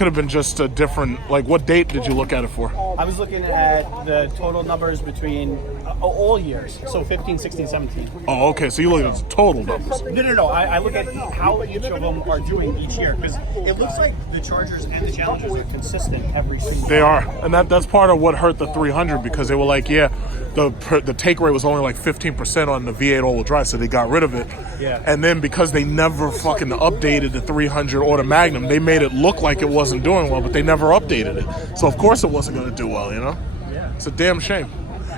have been just a different. Like, what date did you look at it for? I was looking at the total numbers between all years, so 15, 16, 17. Oh, okay. So you look at the total numbers. No. I look at how each of them are doing each year because it looks like the Chargers and the Challengers are consistent every single They are, and that's part of what hurt the 300 because they were like, yeah, the take rate was only like 15% on the V8 all-wheel drive, so they got rid of it. Yeah. And then because they never fucking updated the 300 or the Magnum, they made it look like it wasn't doing well, but they never updated it. So of course it wasn't going to do well, you know? Yeah. It's a damn shame.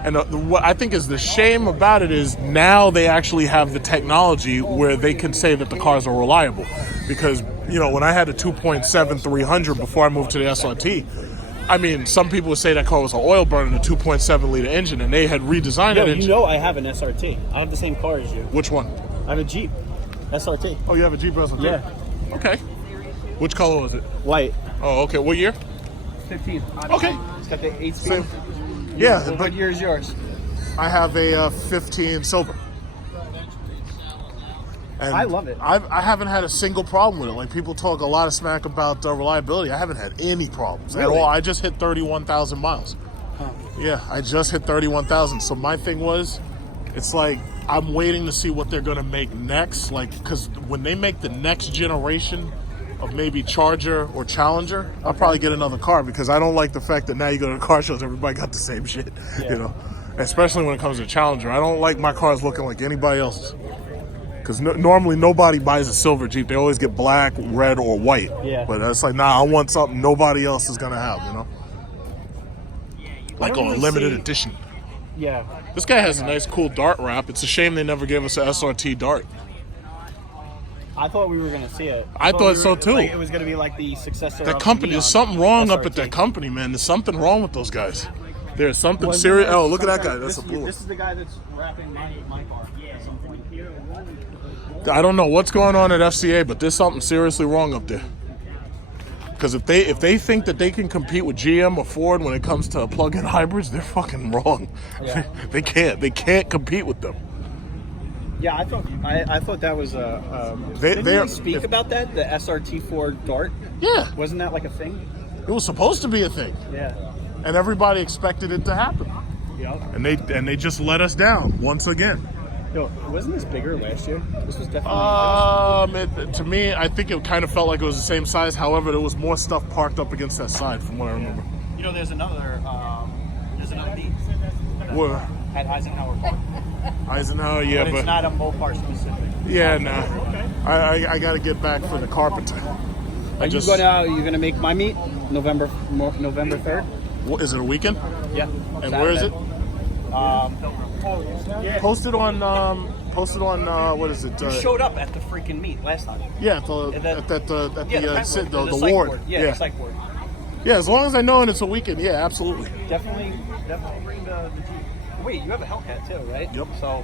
And what I think is the shame about it is now they actually have the technology where they can say that the cars are reliable. Because, you know, when I had a 2.7 300 before I moved to the SRT, I mean, some people would say that car was an oil burner, a 2.7 liter engine, and they had redesigned that engine. You know I have an SRT. I have the same car as you. Which one? I have a Jeep SRT. Oh, you have a Jeep SRT? Yeah. Okay. Which color was it? White. Oh, okay. What year? 15. Okay. It's got the 8-speed. Same. Yeah. What But year is yours? I have a 15 silver. And I love it. I haven't had a single problem with it. Like, people talk a lot of smack about reliability. I haven't had any problems at all. I just hit 31,000 miles. Huh. Yeah, I just hit 31,000. So my thing was, it's like, I'm waiting to see what they're going to make next. Like, because when they make the next generation of maybe Charger or Challenger, I'll probably get another car because I don't like the fact that now you go to the car shows, everybody got the same shit, you know? Especially when it comes to Challenger. I don't like my cars looking like anybody else's. Because normally nobody buys a silver Jeep. They always get black, red, or white. Yeah. But it's like, nah, I want something nobody else is going to have, you know? Like a limited edition. Yeah. This guy has a nice, cool Dart wrap. It's a shame they never gave us an SRT Dart. I thought we were going to see it. I thought so, too. Like, it was going to be like the successor That of company, the there's something wrong up SRT. at that company, man. There's something wrong with those guys. There's something serious. Oh, look at that guy. That's a blue one. This is the guy that's wrapping my car at some point. I don't know what's going on at FCA, but there's something seriously wrong up there. Because if they think that they can compete with GM or Ford when it comes to plug-in hybrids, they're fucking wrong. Yeah. They can't compete with them. Yeah, I thought that was didn't we speak about that, the SRT4 Dart? Yeah, Wasn't that like a thing? it was supposed to be a thing, Yeah. and everybody expected it to happen, Yeah. and they just let us down once again. Yo, wasn't this bigger last year? This was definitely. To me, I think it kind of felt like it was the same size. However, there was more stuff parked up against that side, from what I remember. You know, there's another beat Where at Eisenhower Park. Eisenhower, yeah, But it's not a Mopar specific. yeah, nah. I got to get back for the carpenter. You're gonna make my meet November 3rd? What, is it a weekend? Yeah. And where is it? Posted on what is it? You showed up at the freaking meet last time. Yeah, at the ward. Yeah, the psych ward. Yeah, as long as I know and it's a weekend, yeah, absolutely. Definitely bring the Jeep. Wait, you have a Hellcat too, right? Yep. So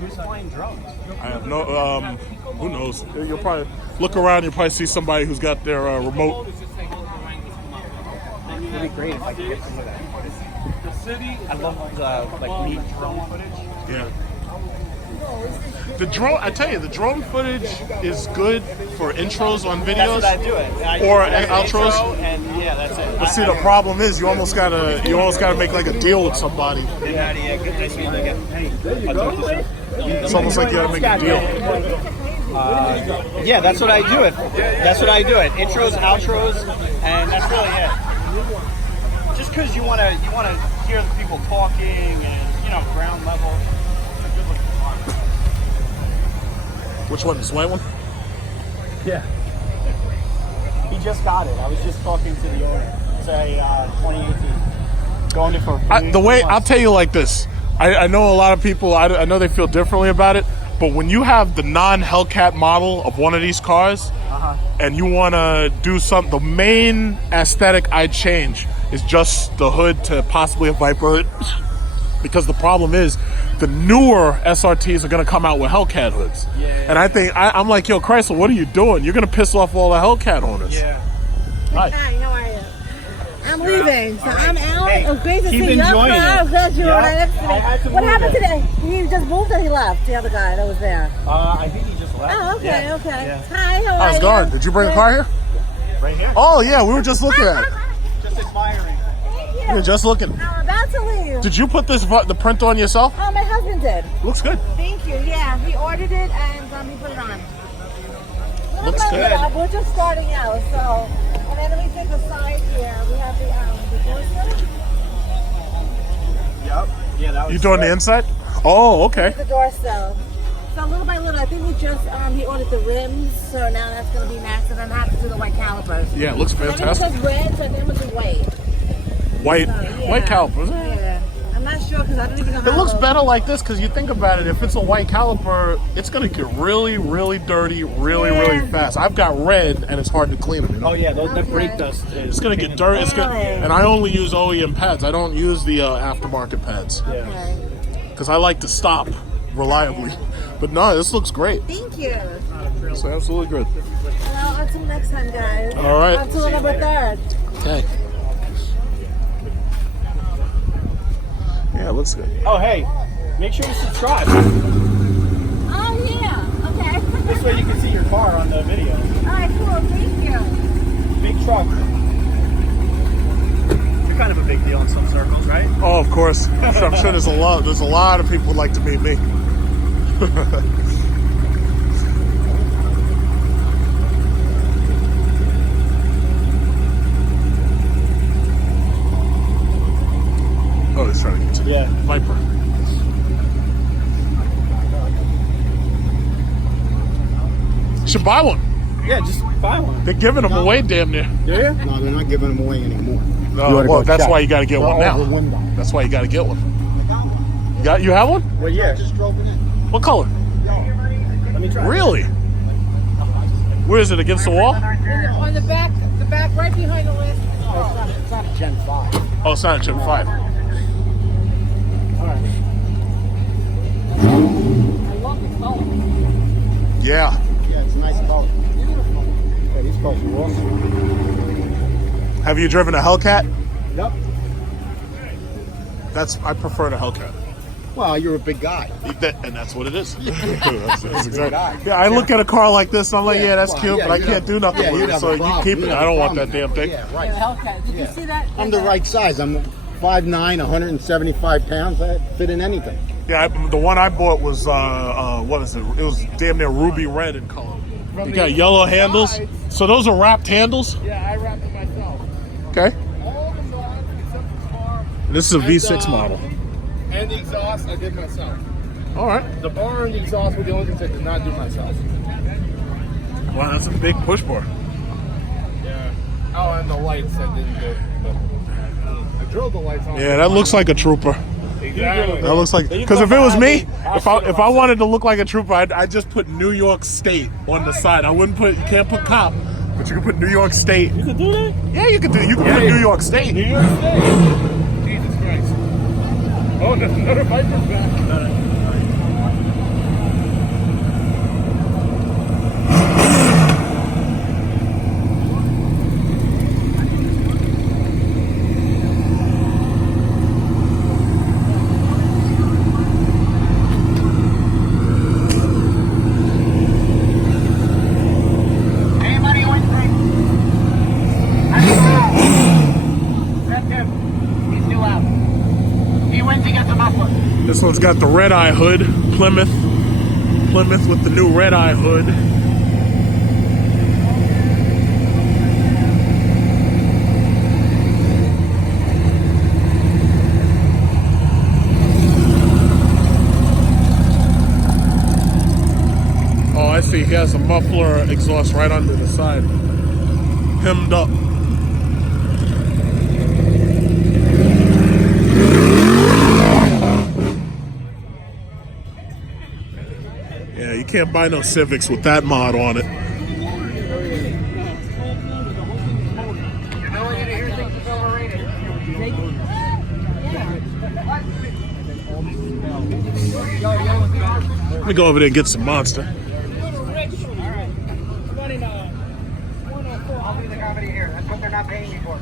who's flying drones? I have no who knows? You'll probably look around, you'll probably see somebody who's got their remote. It'd be great if I could get some of that footage. I love the meet drone footage. Yeah. The drone, I tell you, the drone footage is good for intros on videos. That's what I do it. Or that's outros. Intro, and yeah, that's it. But see, the problem is you almost gotta make like a deal with somebody. Yeah, good. Nice meeting you again. Hey, I'll talk to you soon. It's almost like you gotta make a deal. Yeah, that's what I do it. That's what I do it. Intros, outros, and that's really it. Just because you wanna hear the people talking and ground level. Which one? This white one? Yeah. He just got it. I was just talking to the owner. It's a 2018. Going in for I'll tell you like this. I know a lot of people, I know they feel differently about it, but when you have the non-Hellcat model of one of these cars, and you want to do something, the main aesthetic I'd change is just the hood to possibly a Viper hood. Because the problem is, the newer SRTs are going to come out with Hellcat hoods. Yeah. And I think, I'm like, yo, Chrysler, what are you doing? You're going to piss off all the Hellcat owners. Yeah. Hi, how are you? I'm leaving, so I'm out. It was great to keep see you. enjoying it. I'm glad you were right next to me. I had to What move happened it. today? He just moved or he left? The other guy that was there. I think he just left. Oh, okay, Yeah. okay. Yeah. Hi, how are How's it you? going? Did you bring a car here? Right here. Oh, yeah, we were just looking at it. just admiring. Thank you. You're just looking. I'm about to leave. Did you put the print on yourself? Oh, my husband did. Looks good. Thank you. Yeah, he ordered it and he put it on. Looks good. We're just starting out, so. And then we take the side here. We have the door sill. Yep. Yeah, that was. You doing the inside? Oh, okay. The door sill. So little by little, I think we just he ordered the rims, so now that's gonna be next, and then I have to do the white calipers. Yeah, it looks I think it fantastic. says red, so I think it must be white. White, Yeah. white calipers. Yeah. I'm not sure because I don't even know how It looks those- better like this because you think about it. If it's a white caliper, it's gonna get really, really dirty, really, really fast. I've got red, and it's hard to clean them. You know? Oh yeah, the brake dust. It's gonna get dirty. It's gonna, and I only use OEM pads. I don't use the aftermarket pads Yeah. Okay. because I like to stop reliably. But no, this looks great. Thank you. It's absolutely good. Well, until next time, guys. All right. Until November 3rd. Okay. Yeah, it looks good. Oh hey, make sure you subscribe. Oh, yeah. Okay. This way you can see your car on the video. All right, cool. Thank you. Big truck. You're kind of a big deal in some circles, right? Oh, of course. I'm sure there's a lot of people who'd like to meet me. Oh, he's trying to get to the Yeah. Viper. You should buy one. Yeah, just buy one. They're giving them away damn near. Yeah. No, they're not giving them away anymore. No, well, that's why you got to get one They're all now. over window. That's why you got to get one. You have one? Well, yeah. Just drove it in. What color? Let me try. Really? Where is it? Against the wall? On the back right behind the list. It's not a Gen 5. Oh, it's not a Gen 5. I love the color. Yeah. Yeah, it's a nice color. Yeah, these colors are awesome. Have you driven a Hellcat? Yep. I prefer the Hellcat. Well, you're a big guy. And that's what it is. that's exactly. Yeah, I look at a car like this, I'm like, yeah, that's cute, but I can't do nothing with you'd it. have So a you problem. keep You'd it. have I don't a want that problem. damn thing. Yeah, right. Hellcat. Did you see that? I'm the right size. I'm 5'9", 175 pounds. I fit in anything. Yeah, the one I bought was what is it? It was damn near ruby red in color. You got yellow handles. So those are wrapped handles. Yeah, I wrapped it myself. Okay. All the sides except the car. This is a V6 model. And the exhaust, I did myself. All right. The bar and the exhaust were the only things I did not do myself. Wow, that's a big push bar. Yeah. Oh, and the lights I didn't do. But I drilled the lights on. Yeah, that looks like a trooper. Exactly. That looks like, because if it was me, if I wanted to look like a trooper, I'd just put New York State on the side. I wouldn't put, you can't put cop, but you can put New York State. You can do that? Yeah, you can put New York State. New York State. Jesus Christ. Oh, no, another Viper's back. This one's got the red eye hood, Plymouth with the new red eye hood. Oh, I see. He has a muffler exhaust right under the side, hemmed up. Yeah, you can't buy no Civics with that mod on it. Let me go over there and get some Monster. I'll do the comedy here. That's what they're not paying me for.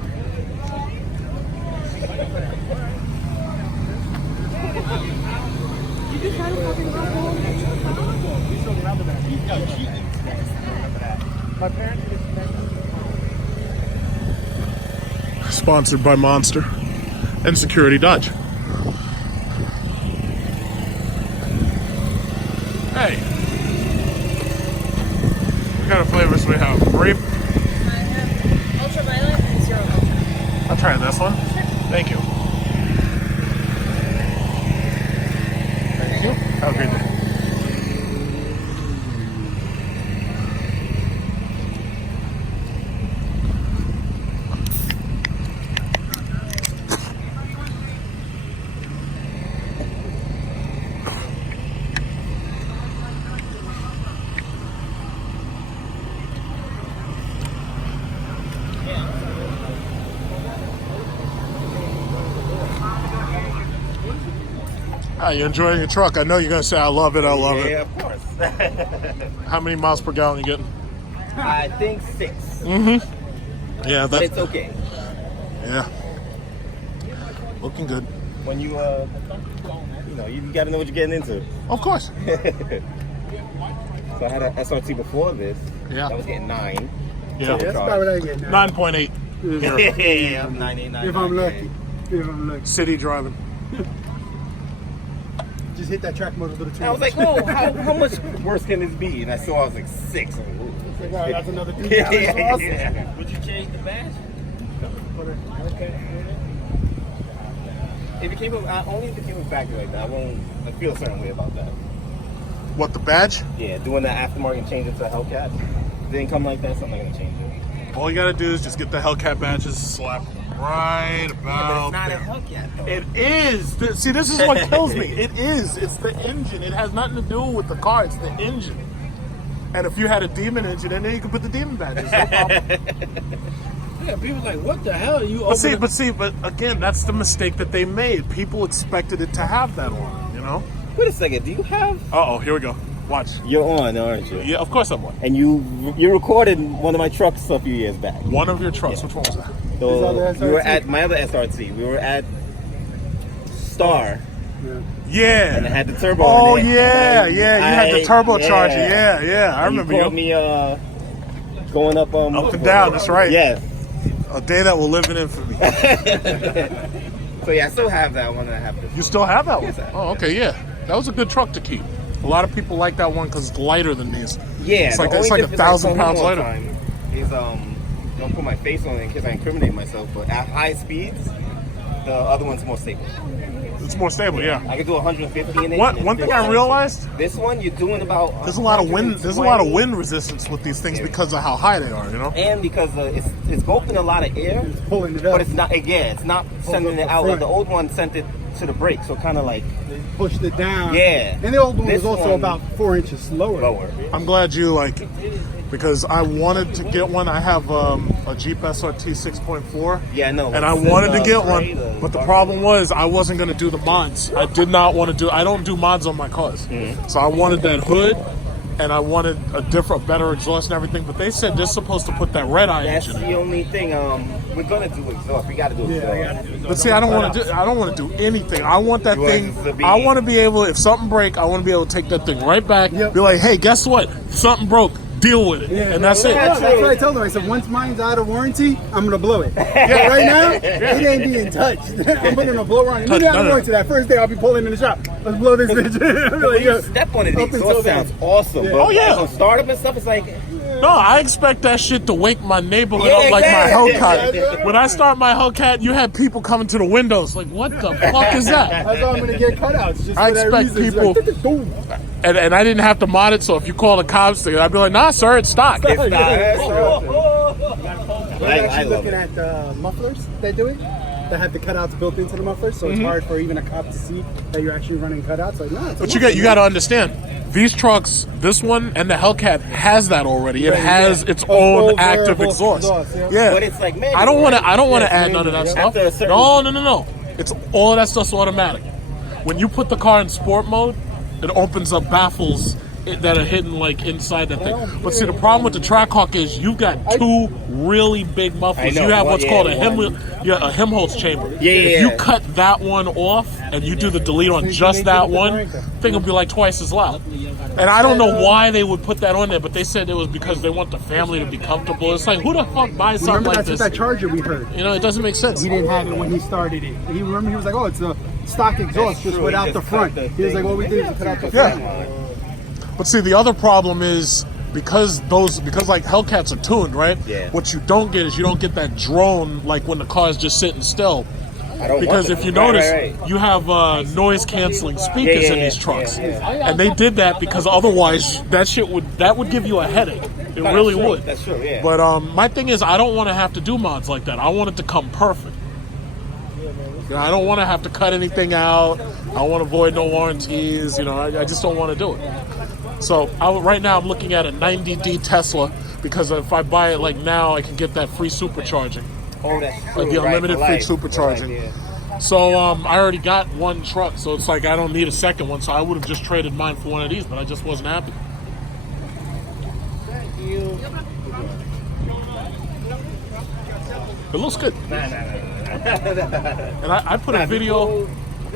sponsored by Monster and Security Dodge. Hey. What kind of flavors we have? Grape? I have ultraviolet and zero ultra. I'll try this one. Thank you. Thank you. Have a great day. Hi, you enjoying your truck? I know you're gonna say I love it, I love it. Yeah, of course. How many miles per gallon you getting? I think 6. Yeah, But it's okay. yeah. Looking good. When you you gotta know what you're getting into. Of course. So I had a SRT before this. Yeah. I was getting 9. Yeah. That's about what I get now. 9.8. Yeah, I'm 9.89. If I'm lucky. If I'm lucky. City driving. Just hit that track mode a little too I was much. like, oh, how much worse can this be? And I saw I was like 6. I was like, ooh. Like, wow, that's another $3 Yeah, sauce. yeah. Would you change the badge? If it came with, only if it came with factory like that, I feel a certain way about that. What, the badge? Yeah, doing the aftermarket and changing to a Hellcat. Didn't come like that, so I'm not gonna change it. All you gotta do is just get the Hellcat badges, slap them right But about it's not a there. Hellcat though. It is. See, this is what kills me. It is. It's the engine. It has nothing to do with the car. It's the engine. And if you had a demon engine in there, you could put the demon badges. No problem. Yeah, people like, what the hell? You But again, that's the mistake that they made. People expected it to have that on, you know? Wait a second, do you have? Uh-oh, here we go. Watch. You're on, aren't you? Yeah, of course I'm on. And you recorded one of my trucks a few years back. One of your trucks. Which one was that? So His we were SRT? at my other SRT. We were at Star, and it Yeah. had the turbo. Oh, in it. yeah, And yeah. You had the turbocharger. yeah. Yeah. I And remember you. Called you. me going up Up and down, that's right. Yes. A day that will live in infamy. So yeah, I still have that one. And I have this. You still have that one? Yes, I have. Oh, okay, yeah. That was a good truck to keep. A lot of people like that one because it's lighter than these. Yeah, It's like the only 1,000 difference I told him pounds one lighter. time Is don't put my face on it in case I incriminate myself. But at high speeds, the other one's more stable. It's more stable, yeah. I can do 150 in it. One thing I realized, This one you're doing about. there's a lot of wind. There's a lot of 120, wind resistance with these things because of how high they are. You know. and because it's gulping a lot of air, It's pulling it up. but it's not. Again, it's not sending up it the out. front. The old one sent it to the brake, so kind of like They pushed it down. Yeah. And the old one This was also one- about 4 inches lower. lower. I'm glad you like, because I wanted to get one. I have a Jeep SRT 6.4. Yeah, no. And I it's in, wanted to get gray, one, but the problem was I wasn't going to do the mods. I did not want to do. I don't do mods on my cars, so I wanted that hood, and I wanted a better exhaust and everything. But they said they're supposed to put that red eye That's engine in. the only thing. We're gonna do exhaust. We gotta do exhaust. But see, I don't want to do. I don't want to do anything. I want that You want thing. it to be- I want to be able. If something break, I want to be able to take that thing right back. Yep. Be like, hey, guess what? Something broke. Deal with it, and that's it. That's what I told them. I said, once mine's out of warranty, I'm going to blow it. But right now, it ain't being touched. I'm putting a blower on it. Maybe out of warranty that first day, I'll be pulling in the shop. Let's blow this bitch. I'm When like, you yo, step on it, the up until exhaust then. sounds awesome. Yeah. But Oh, yeah. on startup and stuff, it's like No, I expect that shit to wake my neighborhood Yeah, up like my exactly. Hellcat. Yeah. When I start my Hellcat, you had people coming to the windows like, what the fuck is that? That's how I'm going to get cutouts. Just I for that expect reason. It's people- like, boom. And I didn't have to mod it, so if you call the cops, I'd be like, nah, sir, it's stock. it's not. We're I actually love looking it. at mufflers that do it. That have the cutouts built into the mufflers, so it's hard for even a cop to see that you're actually running cutouts. Like, no, it's a But you muffler, got to man. understand, these trucks, this one and the Hellcat has that already. It Yeah, has yeah. its Oh, own full active variable exhaust. yeah. Yeah. But it's like, man, I don't want to. right? I don't want to Yeah, add none of that yeah. stuff. After a certain- No. It's all that stuff's automatic. When you put the car in sport mode, it opens up baffles that are hidden like inside that thing. But see, the problem with the Trackhawk is you've got two really big mufflers. You have what's called a Helmholtz chamber. If you cut that one off and you do the delete on just that one, thing will be like twice as loud. And I don't know why they would put that on there, but they said it was because they want the family to be comfortable. It's like, who the fuck buys something like this? That Charger we heard. You know, it doesn't make sense. He didn't have it when he started it. He was like, oh, it's a stock exhaust just without the front. He was like, what we did is cut out the front. But see, the other problem is because like Hellcats are tuned, right? Yeah. What you don't get is you don't get that drone like when the car's just sitting still. Because if you notice, you have noise canceling speakers in these trucks, and they did that because otherwise that would give you a headache. It really would. That's true. Yeah. But my thing is, I don't want to have to do mods like that. I want it to come perfect. You know, I don't want to have to cut anything out. I want to avoid no warranties. You know, I just don't want to do it. So right now I'm looking at a 90D Tesla because if I buy it like now, I can get that free supercharging. Oh, that's true. Like the unlimited free supercharging. Right, yeah. So I already got one truck, so it's like I don't need a second one. So I would have just traded mine for one of these, but I just wasn't happy. Thank you. It looks good. And I put a video.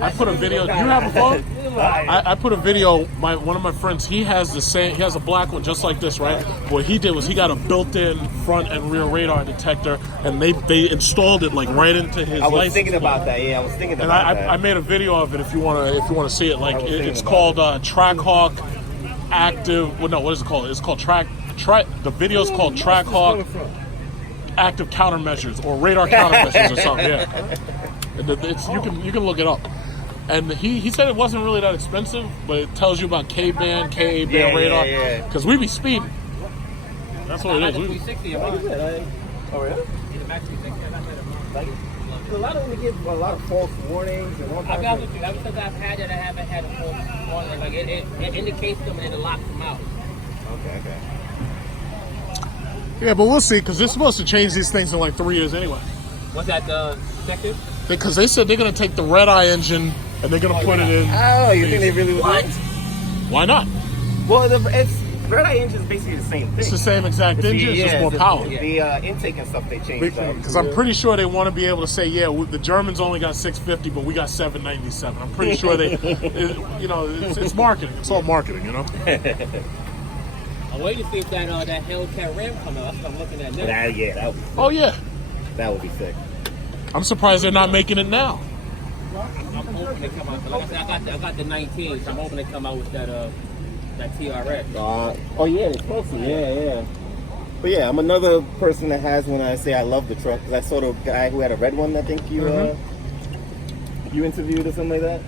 I put a video. Do you have a phone? I put a video. One of my friends, he has the same. He has a black one just like this, right? What he did was he got a built-in front and rear radar detector, and they installed it like right into his. I was license thinking about plate. that. Yeah, I was thinking And about that. I made a video of it if you want to see it. Like it's called Trackhawk Active. Well, no, what is it called? It's called The video is called Trackhawk Active Countermeasures or Radar Countermeasures or something. Yeah, you can look it up. And he said it wasn't really that expensive, but it tells you about K-band, Ka-band radar. Because we be speeding. That's what it is. 360. Oh, yeah? A lot of them give a lot of false warnings and all kinds I'll be honest with you. Ever since I've had it, I haven't had a false warning. Like it indicates them and it locks them out. Okay. Yeah, but we'll see, because they're supposed to change these things in like 3 years anyway. What's that, detective? Because they said they're going to take the red eye engine and they're going to put it in. Oh, you think they really would? What? Why not? Well, red eye engine is basically the same thing. It's the same exact engine, it's just more power. The intake and stuff they changed. Because I'm pretty sure they want to be able to say, yeah, the Germans only got 650, but we got 797. I'm pretty sure it's marketing. It's all marketing, you know? I'm waiting to see if that Hellcat Ram comes out. That's what I'm looking at now. That would be sick. Oh, yeah. That would be sick. I'm surprised they're not making it now. I'm hoping they come out. Like I said, I got the 19, so I'm hoping they come out with that TRX. Oh yeah, it's supposed to. Yeah. But yeah, I'm another person that has when I say I love the truck, because I saw the guy who had a red one. I think you interviewed or something like that.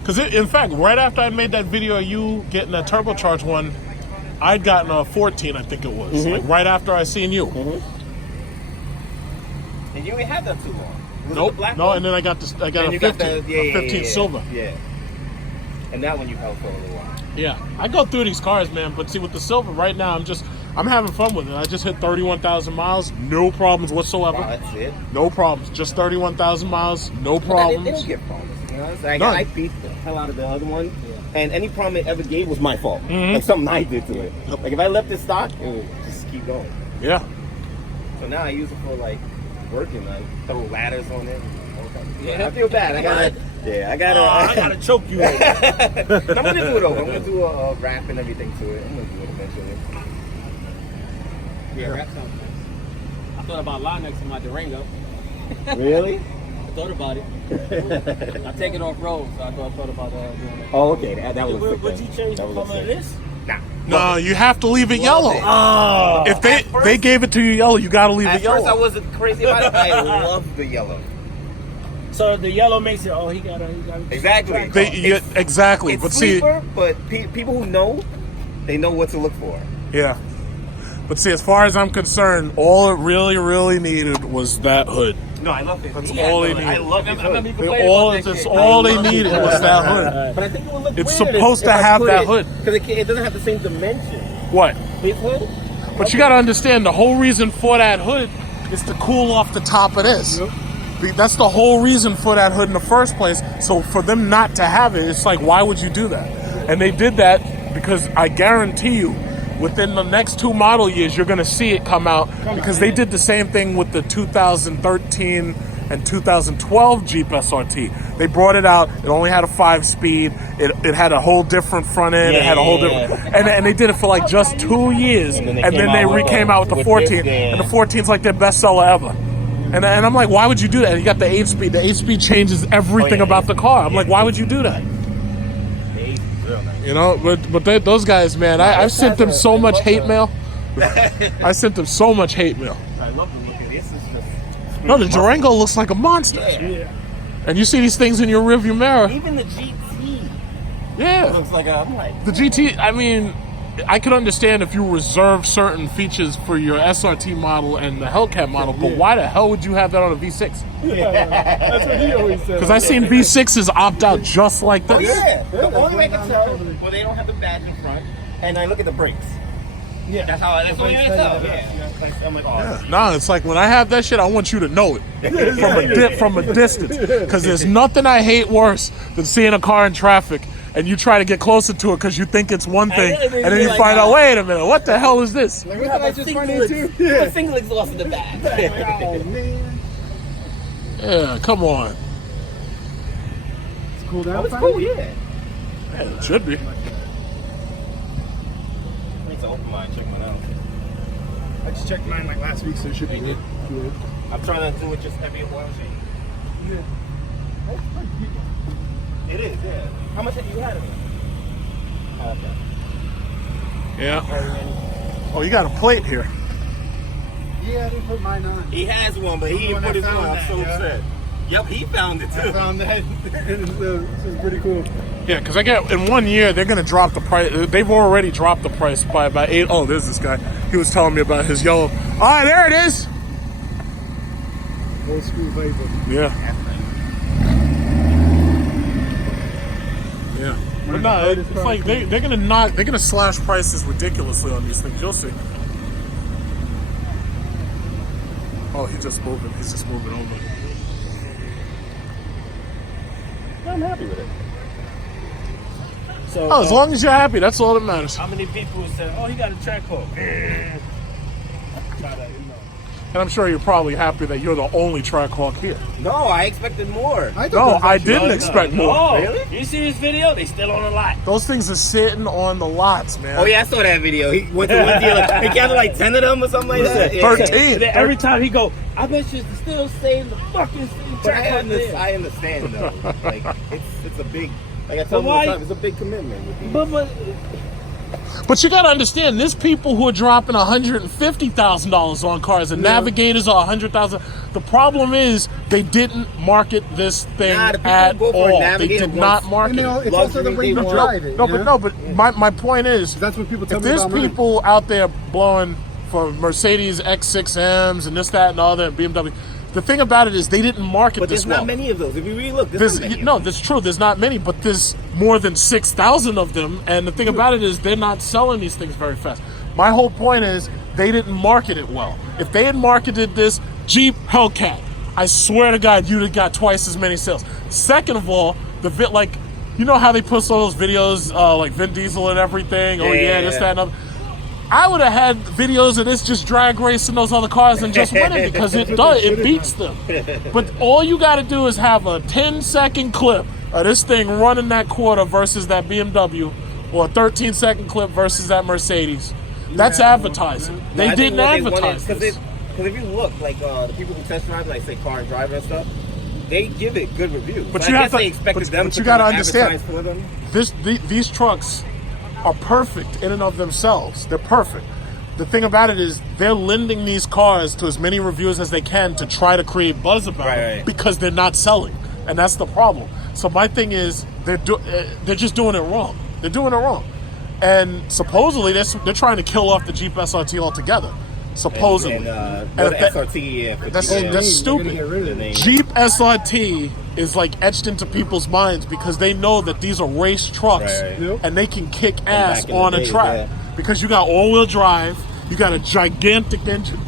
Because in fact, right after I made that video of you getting that turbocharged one, I'd gotten a 14, I think it was. Like right after I seen you. And you ain't had that too long. Nope. No, and then I got a 15 silver. Yeah. And that one you held for a little while. Yeah, I go through these cars, man. But see, with the silver right now, I'm having fun with it. I just hit 31,000 miles, no problems whatsoever. Wow, that's it. No problems, just 31,000 miles, no problems. They don't get problems. You know, it's like I beat the hell out of the other one, and any problem it ever gave was my fault. Like something I did to it. Like if I left it stock, it would just keep going. Yeah. So now I use it for like working. I throw ladders on it. Yeah, I feel bad. I gotta choke you. I'm gonna do it over. I'm gonna do a wrap and everything to it. I'm gonna do it eventually. Yeah, wrap sounds nice. I thought about lying next to my Durango. Really? I thought about it. I take it off road, so I thought about doing that. Oh, okay. That was sick. Would you change the color of this? Nah. No, you have to leave it yellow. Oh. If they gave it to you yellow, you got to leave it yellow. At first, I wasn't crazy about it. I love the yellow. So the yellow makes it. Oh, he got Exactly. Exactly. It's But sleeper, but people who know, they know what to look for. Yeah. But see, as far as I'm concerned, all it really, really needed was that hood. No, I love it. That's all they needed. I love it. That's all they needed was that hood. But I think it would look It's weird supposed if to I have put that it- hood. Because it doesn't have the same dimension. What? His hood? But you got to understand, the whole reason for that hood is to cool off the top of this. That's the whole reason for that hood in the first place. So for them not to have it, it's like, why would you do that? And they did that because I guarantee you, within the next 2 model years, you're going to see it come out because they did the same thing with the 2013 and 2012 Jeep SRT. They brought it out. It only had a 5-speed. It had a whole different front end. It had a whole different, and they did it for like just 2 years, and then they came out with the 14, and the 14's like their bestseller ever. And I'm like, why would you do that? And you got the 8-speed. The 8-speed changes everything about the car. I'm like, why would you do that? You know, but those guys, man, I've sent them so much hate mail. I sent them so much hate mail. I love the look of this. No, the Durango looks like a monster. Yeah. And you see these things in your rearview mirror. Even the GT. Yeah. Looks like I'm like. The GT, I mean, I could understand if you reserve certain features for your SRT model and the Hellcat model, but why the hell would you have that on a V6? That's what he always said. Because I've seen V6s opt out just like this. Yeah. The only way I can tell, well, they don't have the badge in front, and I look at the brakes. Yeah. That's the only way I can tell. Yeah. I'm like, oh. No, it's like when I have that shit, I want you to know it from a distance. Because there's nothing I hate worse than seeing a car in traffic and you try to get closer to it because you think it's one thing, and then you find out, wait a minute, what the hell is this? Like, I just find it too. The single exhaust in the back. Oh man. Yeah, come on. It's cool down. It's cool, yeah. Yeah, it should be. I need to open mine, check mine out. I just checked mine like last week, so it should be good. I'm trying to do it just heavy and oil change. Yeah. It is, yeah. How much have you had of it? Okay. Yeah. Oh, you got a plate here. Yeah, I didn't put mine on. He has one, but he didn't put his one on. I'm so upset. Yep, he found it too. I found that. This is pretty cool. Yeah, because I get in 1 year they're gonna drop the price. They've already dropped the price by about 8. Oh, there's this guy. He was telling me about his yellow. All right, there it is. Old school vapor. Yeah. Yeah. But no, it's like they're gonna slash prices ridiculously on these things. You'll see. Oh, he's just moving over. I'm happy with it. So, Oh, as long as you're happy, that's all that matters. how many people said, "Oh, he got a track hook"? And I'm sure you're probably happy that you're the only track hawk here. No, I expected more. No, I didn't expect more. Oh, really? You see this video? They still on the lot. Those things are sitting on the lots, man. Oh yeah, I saw that video. He went to one dealer. He gathered like 10 of them or something like that. Yeah. 13. And then every time he go, I bet you still saying the fucking But track on there. I understand though. Like it's a big. Like I tell them all why- the time, it's a big commitment. With these. But you gotta understand, there's people who are dropping $150,000 on cars, and Navigators are $100,000. The problem is they didn't market this thing Nah, the people at who go for a all. They Navigator did not once- market And it. it's also the way you Luxury, drive it. you know? But my point is, That's what people tell if me there's about mine. people out there blowing for Mercedes X6Ms and this, that, and the other, and BMW, the thing about it is they didn't market But this there's well. not many of those. If you really look, there's not many. No, that's true. There's not many, but there's more than 6,000 of them. And the thing about it is they're not selling these things very fast. My whole point is they didn't market it well. If they had marketed this Jeep Hellcat, I swear to God, you'd have got twice as many sales. Second of all, you know how they post all those videos like Vin Diesel and everything? Oh yeah, this, that, and other. I would have had videos of this just drag racing those other cars and just winning because it beats them. But all you got to do is have a 10-second clip of this thing running that quarter versus that BMW, or a 13-second clip versus that Mercedes. That's advertising. They didn't advertise this. Because if you look, like the people who test drive, like say Car and Driver and stuff, they give it good reviews. But So you I have guess to- they expected but- them but to you gotta kind of understand. advertise for them. These trucks are perfect in and of themselves. They're perfect. The thing about it is they're lending these cars to as many reviewers as they can to try to create buzz about them because they're not selling, and that's the problem. So my thing is they're just doing it wrong. They're doing it wrong, and supposedly they're trying to kill off the Jeep SRT altogether. Supposedly, And if the that- SRT, yeah. for that's GM. stupid. The name. Jeep SRT is like etched into people's minds because they know that these are race trucks Right. and they can kick ass back in the on a days, track yeah. because you got all-wheel drive, you got a gigantic engine,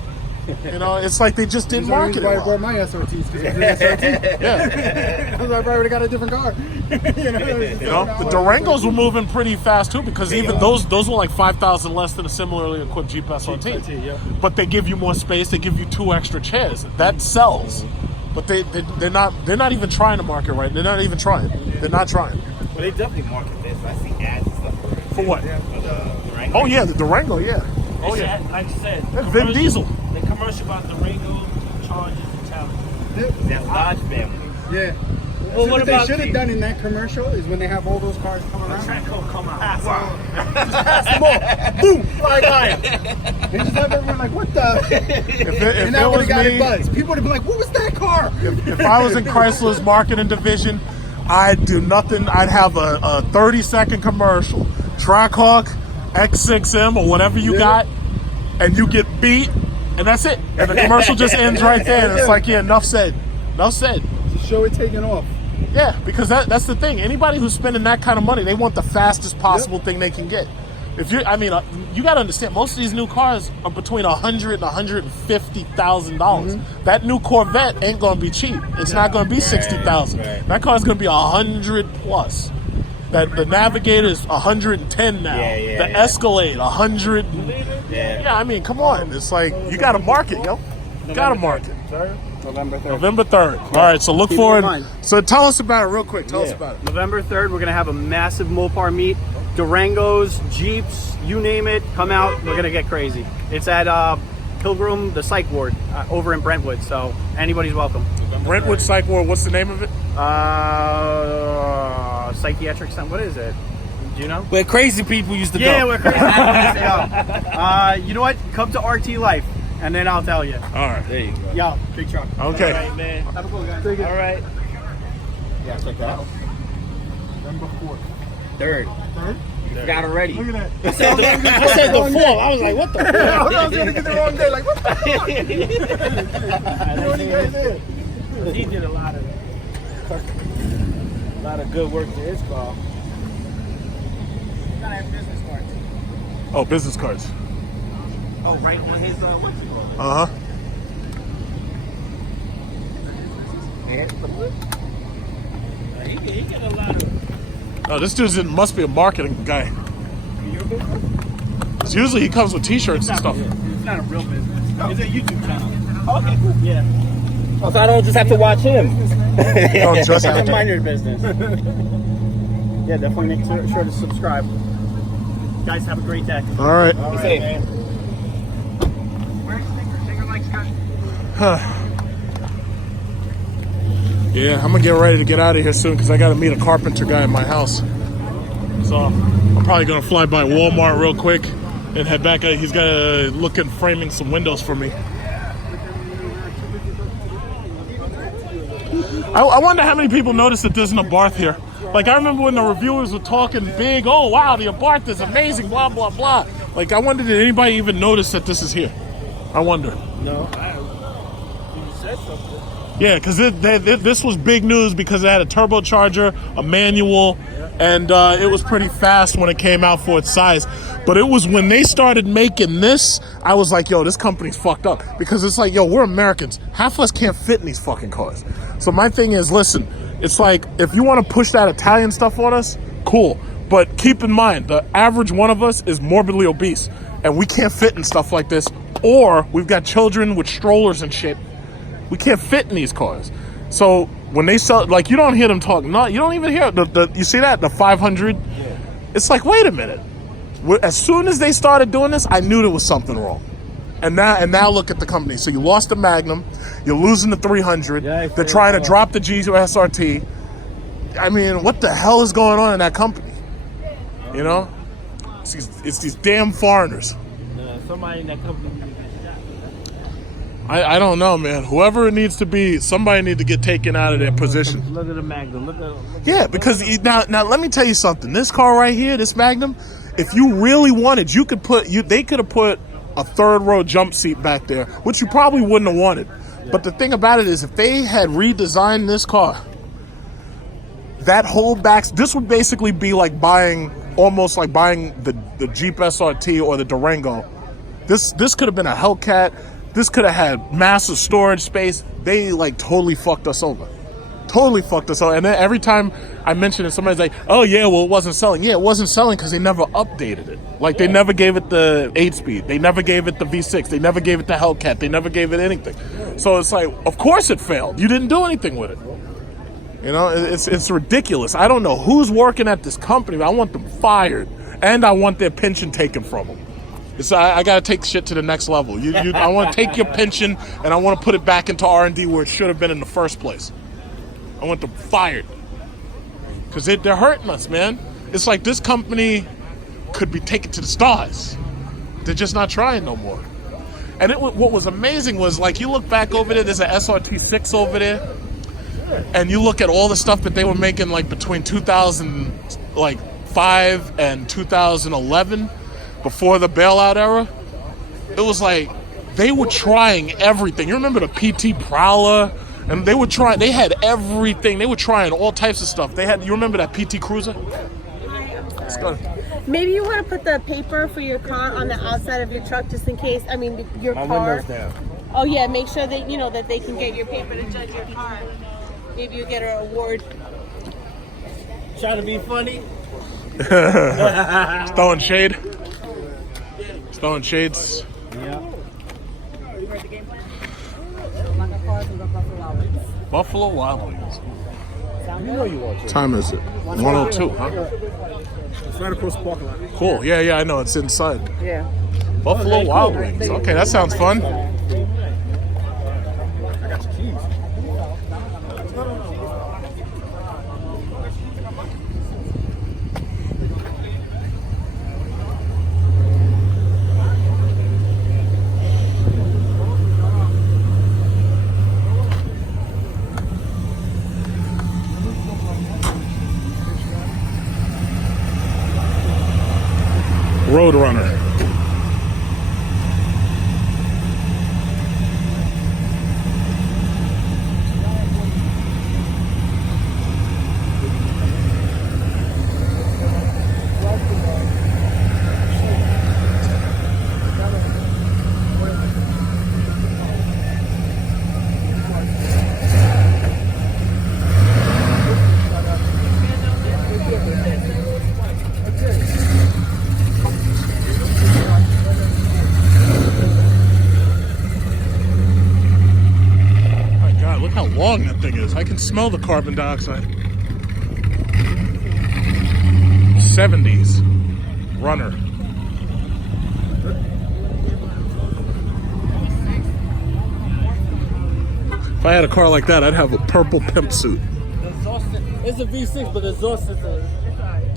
You know, it's like they just didn't market it Why I well. bought my SRTs because it's an SRT. Yeah. I was like, I probably would have got a different car. You know, The Durangos were moving pretty fast too, because even those were like 5,000 less than a similarly equipped Jeep SRT. yeah. But they give you more space. They give you 2 extra chairs. That sells. But they're not even trying to market right. They're not even trying. They're not trying. Well, they definitely market this. I see ads and stuff for it. For what? For the Durango. Oh yeah, the Durango. Yeah. Oh They yeah. said, like I said, That's Vin Diesel. The commercial about the Ringo charges and talent. That's Dodge family. Yeah. Well, So what what they about should have Jeep? done in that commercial is when they have all those cars come around, Track code come out. pass them all. Boom! Fly by it. They just have everyone like, what the? If And that it would was have got me, it buzzed. People would have been like, what was that car? if I was in Chrysler's marketing division, I'd do nothing. I'd have a 30-second commercial. Trackhawk, X6M, or whatever you got, and you get beat, and that's it. And the commercial just ends right there. And it's like, yeah, enough said. Enough said. Just show it taking off. Yeah, because that's the thing. Anybody who's spending that kind of money, they want the fastest possible thing they can get. If you, I mean, you got to understand, most of these new cars are between $100,000 and $150,000. That new Corvette ain't gonna be cheap. It's not gonna be $60,000. That car's gonna be $100 plus. That the Navigator is $110 now. The Escalade $100. Yeah, I mean, come on. It's like you got to market, yo. You got to market. November 3rd. November 3rd. All right, so look Keep it in forward. mind. So tell us about it real quick. Tell us about it. November 3rd, we're going to have a massive Mopar meet. Durangos, Jeeps, you name it, come out. We're going to get crazy. It's at Pilgrim, the Psych Ward, over in Brentwood. So anybody's welcome. Brentwood Psych Ward, what's the name of it? Psychiatric center. What is it? Do you know? Where crazy people used to Yeah, go. we're crazy. You know what? Come to RT Life, and then I'll tell you. All right. There you go. Yo, big truck. Okay. All right, man. Have a good one, guys. All right. Yeah, check that out. Number 4. Third. You forgot already. Look at that. I said the 4. I was like, what the fuck? I was gonna get the wrong day. Like, what the fuck? What are you guys doing? He did a lot of good work to his car. Oh, business cards. Oh, right on his what's it called? Uh huh. He got a lot of. Oh, this dude must be a marketing guy. 'Cause usually he comes with T-shirts and stuff. It's not a real business. It's a YouTube channel. Okay, cool. Yeah. Oh, so I don't just have to watch him. Don't just have It's to. mind your business. Yeah, definitely make sure to subscribe. Guys, have a great day. All right. Be safe. Yeah, I'm gonna get ready to get out of here soon because I gotta meet a carpenter guy in my house. So I'm probably gonna fly by Walmart real quick and head back. He's gonna look at framing some windows for me. I wonder how many people noticed that there's an Abarth here. Like, I remember when the reviewers were talking big, oh wow, the Abarth is amazing, blah blah blah. Like, I wonder, did anybody even notice that this is here? I wonder. No, you said something. Yeah, because this was big news because it had a turbocharger, a manual, and it was pretty fast when it came out for its size. But it was when they started making this, I was like, yo, this company's fucked up. Because it's like, yo, we're Americans. Half of us can't fit in these fucking cars. So my thing is, listen, it's like, if you want to push that Italian stuff on us, cool. But keep in mind, the average one of us is morbidly obese. And we can't fit in stuff like this. Or we've got children with strollers and shit. We can't fit in these cars. So when they sell, like, you don't hear them talk. No, you don't even hear you see that, the 500. Yeah. It's like, wait a minute. As soon as they started doing this, I knew there was something wrong. And now look at the company. So you lost the Magnum, you're losing the 300. Yeah, they're trying to drop the SRT. I mean, what the hell is going on in that company? You know, it's these damn foreigners. Somebody in that company. I don't know, man. Whoever it needs to be, somebody need to get taken out of their position. Look at the Magnum. Yeah, because now let me tell you something. This car right here, this Magnum, if you really wanted, they could have put a third row jump seat back there, which you probably wouldn't have wanted. But the thing about it is, if they had redesigned this car, that whole this would basically be like almost like buying the Jeep SRT or the Durango. This could have been a Hellcat. This could have had massive storage space. They like totally fucked us over. Totally fucked us over. And then every time I mention it, somebody's like, oh yeah, well, it wasn't selling. Yeah, it wasn't selling because they never updated it. Like, they never gave it the 8-speed. They never gave it the V6. They never gave it the Hellcat. They never gave it anything. So it's like, of course it failed. You didn't do anything with it. You know, it's ridiculous. I don't know who's working at this company, but I want them fired. And I want their pension taken from them. I got to take shit to the next level. I want to take your pension and I want to put it back into R&D where it should have been in the first place. I want them fired. Because they're hurting us, man. It's like this company could be taken to the stars. They're just not trying no more. And what was amazing was, like, you look back over there's an SRT6 over there, and you look at all the stuff that they were making, like, between 2005 and 2011, before the bailout era. It was like they were trying everything. You remember the PT Prowler? And they had everything. They were trying all types of stuff. You remember that PT Cruiser? Let's go. Maybe you want to put the paper for your car on the outside of your truck just in case. I mean, your My car. window's down. Oh yeah, make sure that that they can get your paper to judge your car. Maybe you get an award. Try to be funny. Throwing shade. Throwing shades. Yeah. Buffalo Wild Wings. You know you want to. Time is it? 1:02, huh? It's right across the parking lot. Cool. Yeah, I know. It's inside. Yeah. Buffalo Wild Wings. Okay, that sounds fun. I got your keys. Roadrunner. Long that thing is. I can smell the carbon dioxide. 70s runner. If I had a car like that, I'd have a purple pimp suit. It's a V6, but the exhaust system.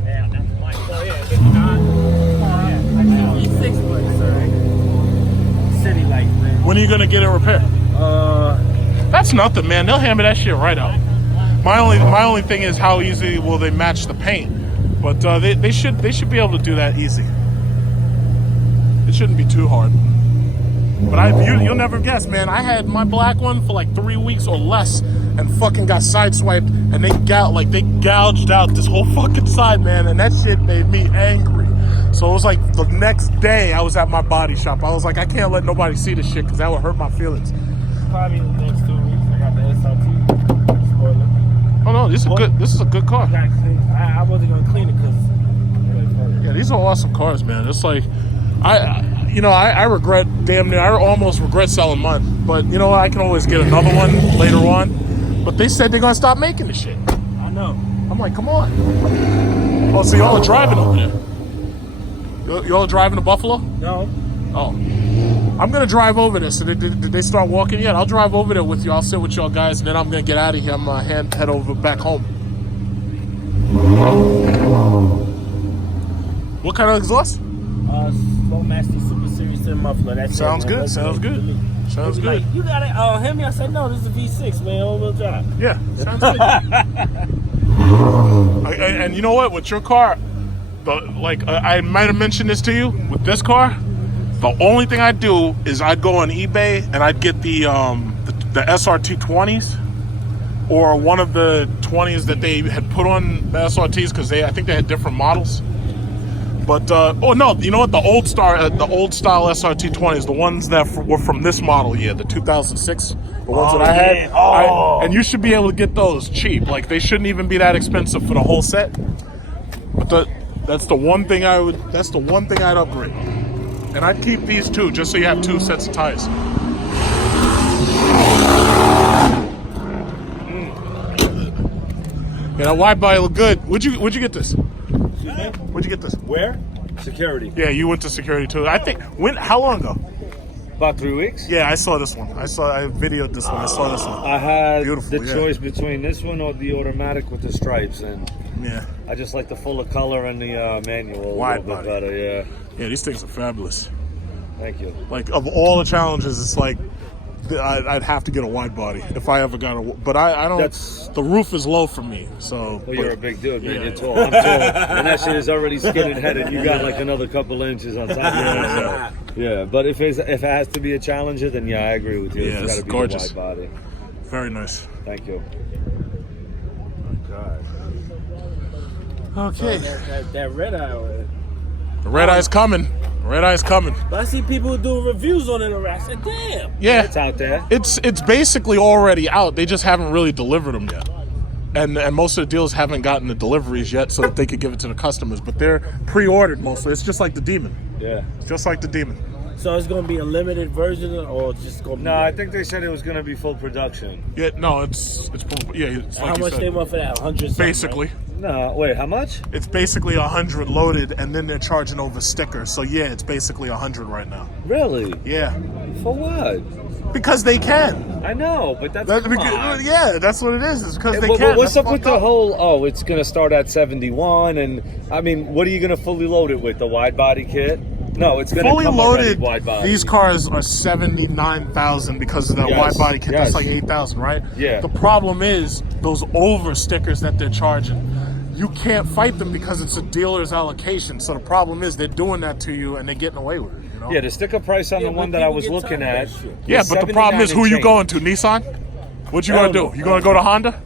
Yeah, that's my fault. Yeah, but not. V6, but it's city lights, man. When are you gonna get it repaired? That's nothing, man. They'll hammer that shit right out. My only thing is how easy will they match the paint? But they should be able to do that easy. It shouldn't be too hard. But you'll never guess, man. I had my black one for like 3 weeks or less, and fucking got sideswiped, and they gouged out this whole fucking side, man, and that shit made me angry. So it was like the next day I was at my body shop. I was like, I can't let nobody see this shit because that would hurt my feelings. Probably the next 2 weeks. I got the SRT. Spoiler. Oh no, this is a good car. I wasn't gonna clean it because. Yeah, these are awesome cars, man. It's like, I regret, damn near, I almost regret selling mine. But you know what? I can always get another one later on. But they said they're gonna stop making this shit. I know. I'm like, come on. Oh, so y'all are driving over there? Y'all are driving to Buffalo? No. Oh. I'm gonna drive over there. So did they start walking yet? I'll drive over there with you. I'll sit with y'all guys, and then I'm gonna get out of here. I'm gonna head over back home. What kind of exhaust? Flowmaster Super Series 10 muffler. That Sounds good. Sounds good. Sounds good. Like, you got it. Hit me. I said no. This is a V6, man. All-wheel drive. Yeah. Sounds good. And you know what? With your car, I might have mentioned this to you. With this car, the only thing I'd do is I'd go on eBay and I'd get the SRT 20s or one of the 20s that they had put on the SRTs because I think they had different models. But oh no, you know what? The old style SRT 20s, the ones that were from this model year, the 2006, the ones that I had. And you should be able to get those cheap. Like they shouldn't even be that expensive for the whole set. But that's the one thing I'd upgrade. And I'd keep these too, just so you have 2 sets of tires. Yeah, that wide body look good. Where'd you get this? Where'd you get this? Where? Security. Yeah, you went to security too. I think how long ago? About 3 weeks. Yeah, I saw this one. I videoed this one. I saw this one. I had Beautiful, the choice between this one or the automatic with the stripes, and yeah, I just like the fuller color and the manual wide a little body. bit better. Yeah. Yeah, these things are fabulous. Thank you. Like of all the challenges, it's like I'd have to get a wide body if I ever got a. But I don't. The roof is low for me, so. Well, you're a big dude, man. Yeah. You're tall. I'm tall, and that shit is already skinny headed. You got like another couple inches on top of it. So, yeah, but if it has to be a challenger, then yeah, I agree with you. Yeah, It's got it's to be gorgeous. a wide body. Very nice. Thank you. Okay. That red eye. The red eye's coming. Red eye's coming. But I see people doing reviews on it already. I said, damn. Yeah, It's out there. it's basically already out. They just haven't really delivered them yet. And most of the dealers haven't gotten the deliveries yet so that they could give it to the customers. But they're pre-ordered mostly. It's just like the Demon. Yeah. Just like the Demon. So it's going to be a limited version or it's just going to be... No, I think they said it was going to be full production. Yeah, no, it's like How you much said. they want for that? 100 Basically. No, wait, how much? It's basically 100 loaded, and then they're charging over stickers. So yeah, it's basically 100 right now. Really? Yeah, For what? because they can. I know, but that's Yeah, that's what it is. It's because they But can. what's That's up with fucked the whole? Oh, it's gonna start at 71, and I mean, what are you gonna fully load it with? The wide body kit? No, it's gonna fully come already loaded? wide body. These cars are 79,000 because of that Yes, wide body kit. yes. That's like 8,000, right? Yeah. The problem is those over stickers that they're charging. You can't fight them because it's a dealer's allocation. So the problem is they're doing that to you and they're getting away with it. You know? Yeah, the sticker price on the one that I was looking at. Yeah, but the problem is who you going to? Nissan? What you gonna do? You gonna go to Honda?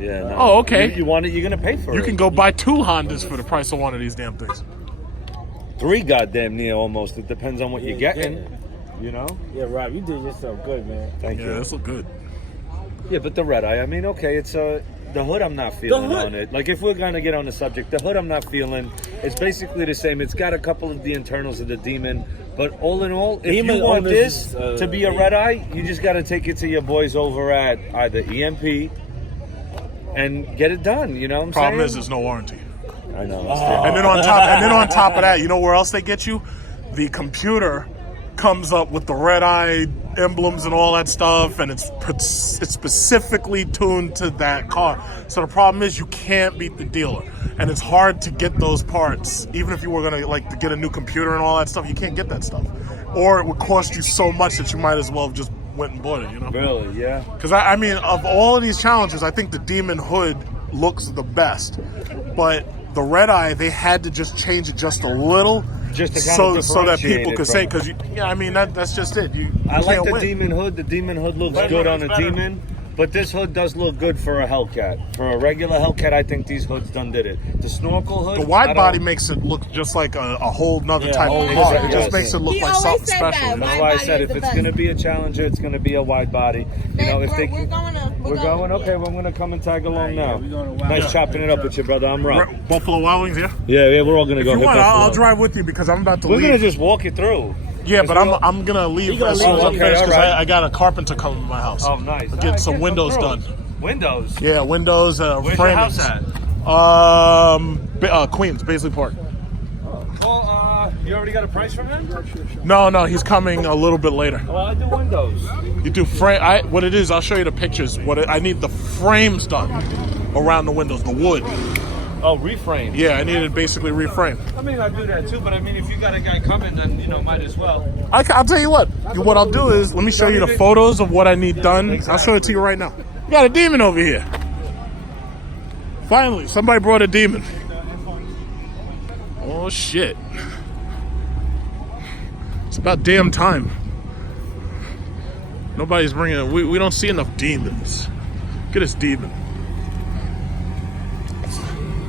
Yeah. No. Oh, okay. You want it? You're gonna pay for it. You can go buy 2 Hondas for the price of one of these damn things. 3 goddamn near almost. It depends on what you're getting. You know? Yeah, Rob, you did yourself good, man. Thank Yeah, you. this look good. Yeah, but the red eye. I mean, okay, it's the hood I'm not feeling on it. Like if we're gonna get on the subject, the hood I'm not feeling. It's basically the same. It's got a couple of the internals of the Demon, but all in all, if Demon you want owners, this to be a red eye, you just got to take it to your boys over at either EMP and get it done. You know what I'm Problem saying? is there's no warranty. I know. And then on top of that, you know where else they get you? The computer comes up with the red eye emblems and all that stuff, and it's specifically tuned to that car. So the problem is you can't beat the dealer, and it's hard to get those parts. Even if you were gonna to get a new computer and all that stuff, you can't get that stuff, or it would cost you so much that you might as well have just went and bought it. You know? Really? Yeah. Because I mean, of all of these challenges, I think the Demon hood looks the best, but the red eye, they had to just change it just a little, Just to kind of so that differentiate people it could from say, it. because I mean that's just it. You I like can't the win. Demon hood. The Demon hood looks Better, good on it's a better. Demon, but this hood does look good for a Hellcat. For a regular Hellcat, I think these hoods done did it. The snorkel hood, The wide I body don't- makes it look just like a whole nother Yeah, type whole of car. nother- It just yes. makes it look He like always something said special. that. You know? That's Wide why I body said is if the it's best. going to be a Challenger, it's going to be a wide body. You know, if they we're can, going we're going. Okay, well, I'm going to come and tag along now. Nice chopping it up with you, brother. I'm Rob. Buffalo Wild Wings, yeah. Yeah, we're all going to If go. you hit want, Buffalo. I'll drive with you because I'm about to We're leave. going to just walk it through. Yeah, but I'm gonna leave gonna as soon as leave? I'm Okay, finished because alright. I got a carpenter coming to my house. Oh, nice. I'm All getting right, some come windows through. done. Windows. Yeah, windows, Where's your house framings. at? Queens, Paisley Park. Well, you already got a price from him? No, he's coming a little bit later. Well, I do windows. You do frame. What it is, I'll show you the pictures. I need the frames done around the windows, the wood. Oh, reframe. Yeah, I need it basically reframed. I mean, I do that too, but I mean, if you got a guy coming, then, you know, might as well. I'll tell you what. What I'll do is, let me show you the photos of what I need done. I'll show it to you right now. You got a Demon over here. Finally, somebody brought a Demon. Oh, shit. It's about damn time. Nobody's bringing it. We don't see enough Demons. Look at this Demon.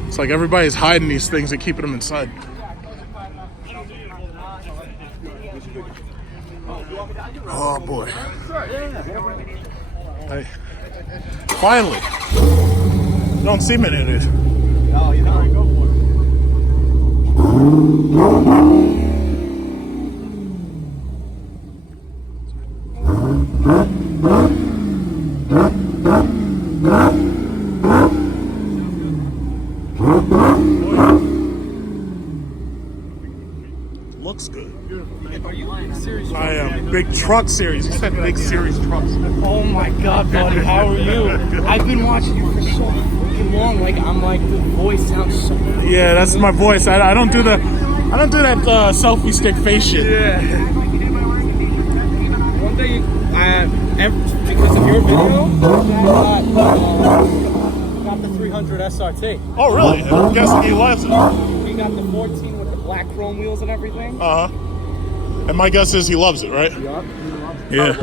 It's like everybody's hiding these things and keeping them inside. Oh boy. Hey. Finally. Don't see many of these. No, you don't. Looks good. I am big truck series. You said big series trucks. Oh my god, buddy, how are you? I've been watching you for so fucking long. Like I'm like the voice sounds so. Yeah, that's my voice. I don't do that selfie stick face shit. Yeah. One day, because of your video, got the 300 SRT. Oh really? I'm guessing he loves it. We got the 14 with the black chrome wheels and everything. And my guess is he loves it, right? Yeah.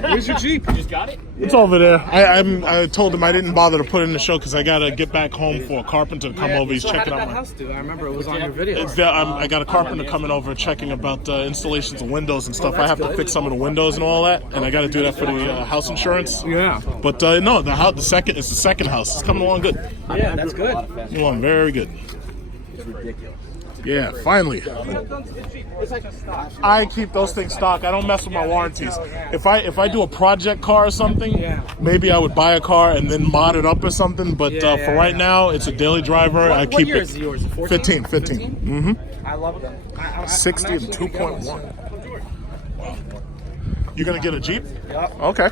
Where's your Jeep? You just got it? It's over there. I told him I didn't bother to put it in the show because I gotta get back home for a carpenter to come over. He's checking out my house. I remember it was on your video. I got a carpenter coming over checking about installations of windows and stuff. I have to fix some of the windows and all that, and I got to do that for the house insurance. Yeah. But no, the second house. It's coming along good. Yeah, that's good. Coming along very good. It's ridiculous. Yeah, finally. I keep those things stock. I don't mess with my warranties. If I do a project car or something, maybe I would buy a car and then mod it up or something. But for right now, it's a daily driver. I keep year is yours? 15. Mm-hmm. I love them. 60 and 2.1. Wow. You gonna get a Jeep? Yep. Okay.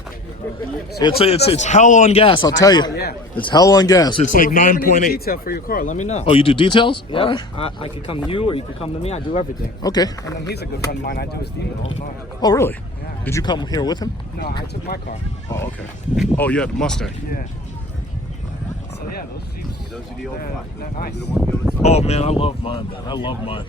It's hell on gas. I'll tell you. It's hell on gas. It's like 9.8. Detail for your car. Let me know. Oh, you do details? Yeah. Right. I could come to you, or you could come to me. I do everything. Okay. And then he's a good friend of mine. I do his demon all the time. Oh, really? Yeah. Did you come here with him? No, I took my car. Oh, okay. Oh, you had the Mustang. Yeah. So yeah, those Jeeps. Those are the old ones. They're nice. Oh man, I love mine, man. I love mine.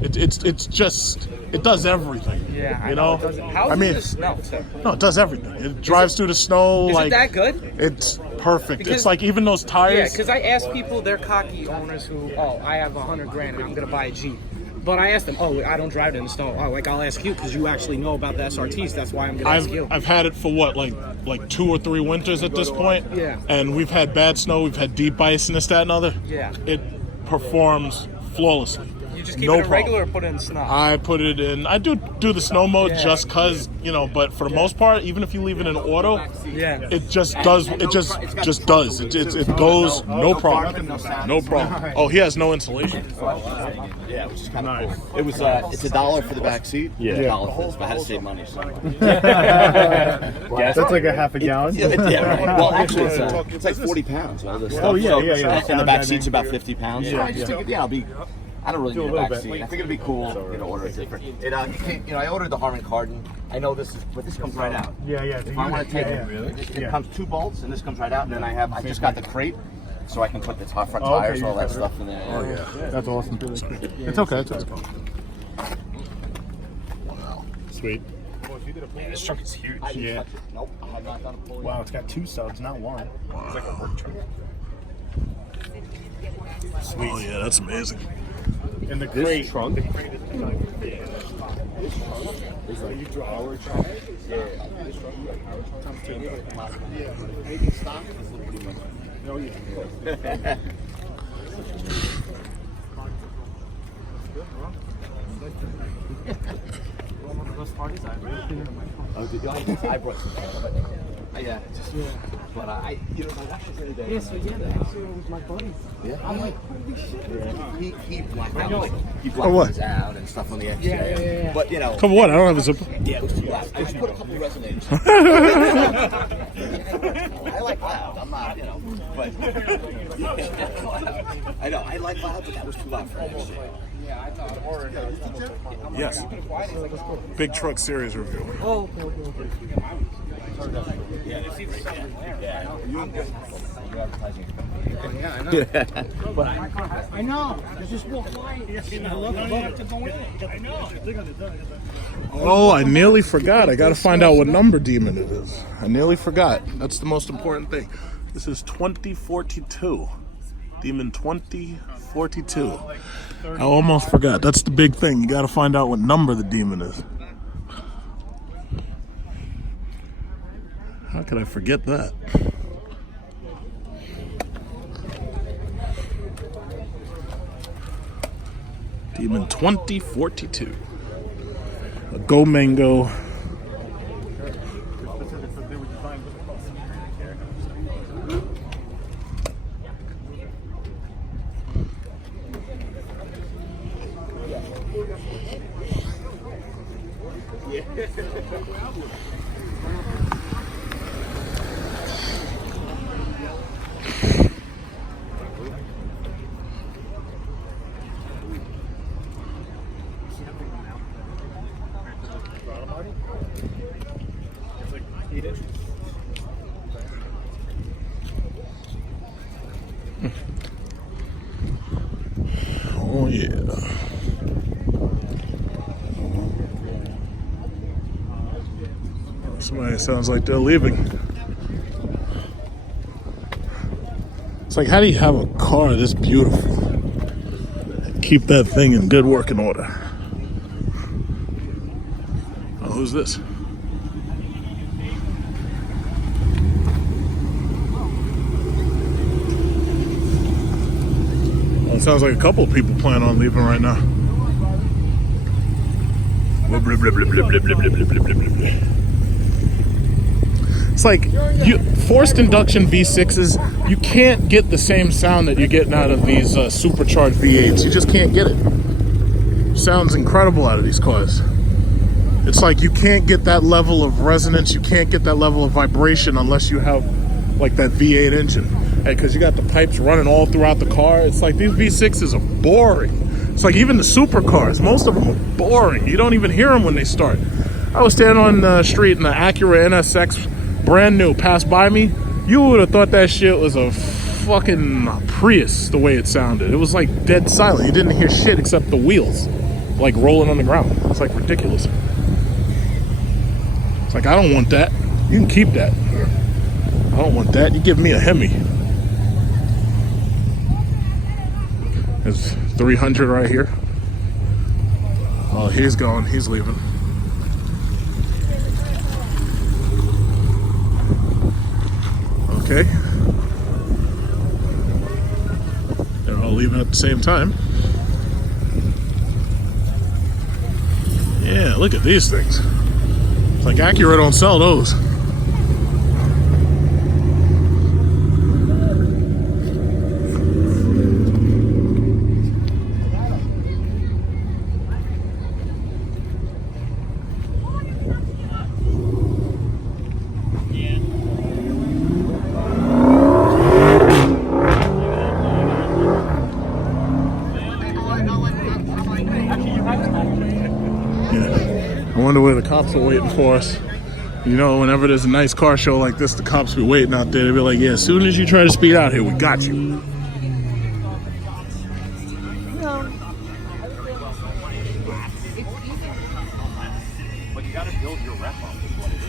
It's just it does everything. Yeah, you know. How does it snow? No, it does everything. It drives through the snow. Is it that good? It's perfect. Because, it's like even those tires. Yeah, because I ask people, they're cocky owners who, I have $100,000 and I'm gonna buy a Jeep. But I asked them, I don't drive it in the snow. Oh, like I'll ask you because you actually know about the SRTs. That's why I'm gonna ask you. I've had it for what, like 2 or 3 winters at this point. Yeah. And we've had bad snow. We've had deep ice and this, that, and other. Yeah. It performs flawlessly. You just keep it in regular or put it in snow? I put it in. I do the snow mode just cause, but for the most part, even if you leave it in auto, it just does. It just does. It goes no problem. No problem. Oh, he has no insulation. Yeah, which is kind of cool. It was it's $1 for the back seat. Yeah. $1 for this, but I had to save money. So. That's like a half a gallon. Yeah, right. Well, actually, it's like 40 pounds. All this stuff. Oh yeah. And the back seat's about 50 pounds. So I just think, I don't really need a back bit. seat. I think it'd be cool, order it different. I ordered the Harman Kardon. I know this comes right out. Yeah. If I want to take it comes 2 bolts, and this comes right out, and then I just got the crate, so I can put the front tires, all that stuff in there. Oh yeah, that's awesome. It's okay. Wow. Sweet. Man, this truck is huge. Yeah. Nope, I have not done a pull. Wow, it's got 2 subs, not 1. It's like a work truck. Sweet. Oh yeah, that's amazing. In the crate. Trunk. Is like you draw our trunk. Anything stock? Oh yeah. I brought some. But my wife was the other day. Yes, it was my buddy. Yeah. I'm like, holy shit. He blacked out. He Oh, blacked what? things out and stuff on the extra. Yeah. But Come what? I don't have a zipper. Yeah, it was too loud. I just put a couple of resonators. I like loud. I'm not, but I know I like loud, but that was too loud for me. Yeah, I thought. Yes. Big truck series review. Oh, okay. Yeah, I know. It's just more quiet. I love to go in. I know. Oh, I nearly forgot. I got to find out what number demon it is. I nearly forgot. That's the most important thing. This is 2042. Demon 2042. I almost forgot. That's the big thing. You got to find out what number the demon is. could I forget that? Demon 2042. A Go Mango. Oh yeah. Somebody sounds like they're leaving. It's like, how do you have a car this beautiful and keep that thing in good working order? Oh, who's this? Well, it sounds like a couple of people plan on leaving right now. Blah, blah, blah, blah, blah, blah, blah, blah, blah, blah, blah. It's like forced induction V6s, you can't get the same sound that you're getting out of these supercharged V8s. You just can't get it. Sounds incredible out of these cars. It's like you can't get that level of resonance, you can't get that level of vibration unless you have like that V8 engine. Because you got the pipes running all throughout the car. It's like these V6s are boring. It's like even the supercars, most of them are boring. You don't even hear them when they start. I was standing on the street and the Acura NSX brand new passed by me. You would have thought that shit was a fucking Prius the way it sounded. It was like dead silent. You didn't hear shit except the wheels like rolling on the ground. It's like ridiculous. It's like, I don't want that. You can keep that. I don't want that. You give me a Hemi. There's 300 right here. Oh, he's going. He's leaving. Okay. They're all leaving at the same time. Yeah, look at these things. It's like Acura don't sell those. I wonder where the cops are waiting for us. You know, whenever there's a nice car show like this, the cops be waiting out there. They be like, yeah, as soon as you try to speed out here, we got you. But you gotta build your rep up is what it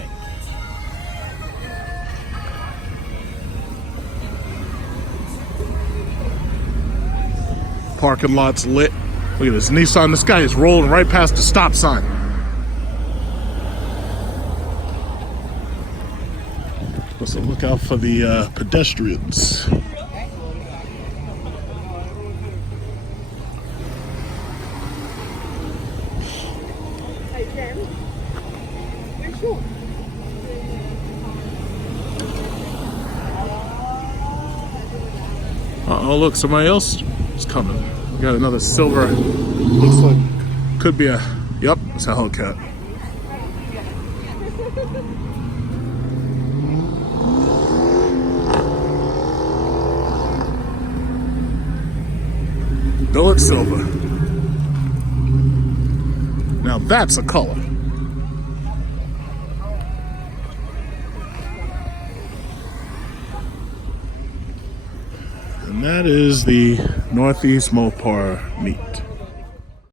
is. Parking lot's lit. Look at this Nissan. This guy is rolling right past the stop sign. So look out for the pedestrians. Uh-oh, look, somebody else is coming. We got another silver. Looks like could be a, yep, it's a Hellcat. Billet silver. Now that's a color. And that is the Northeast Mopar meet.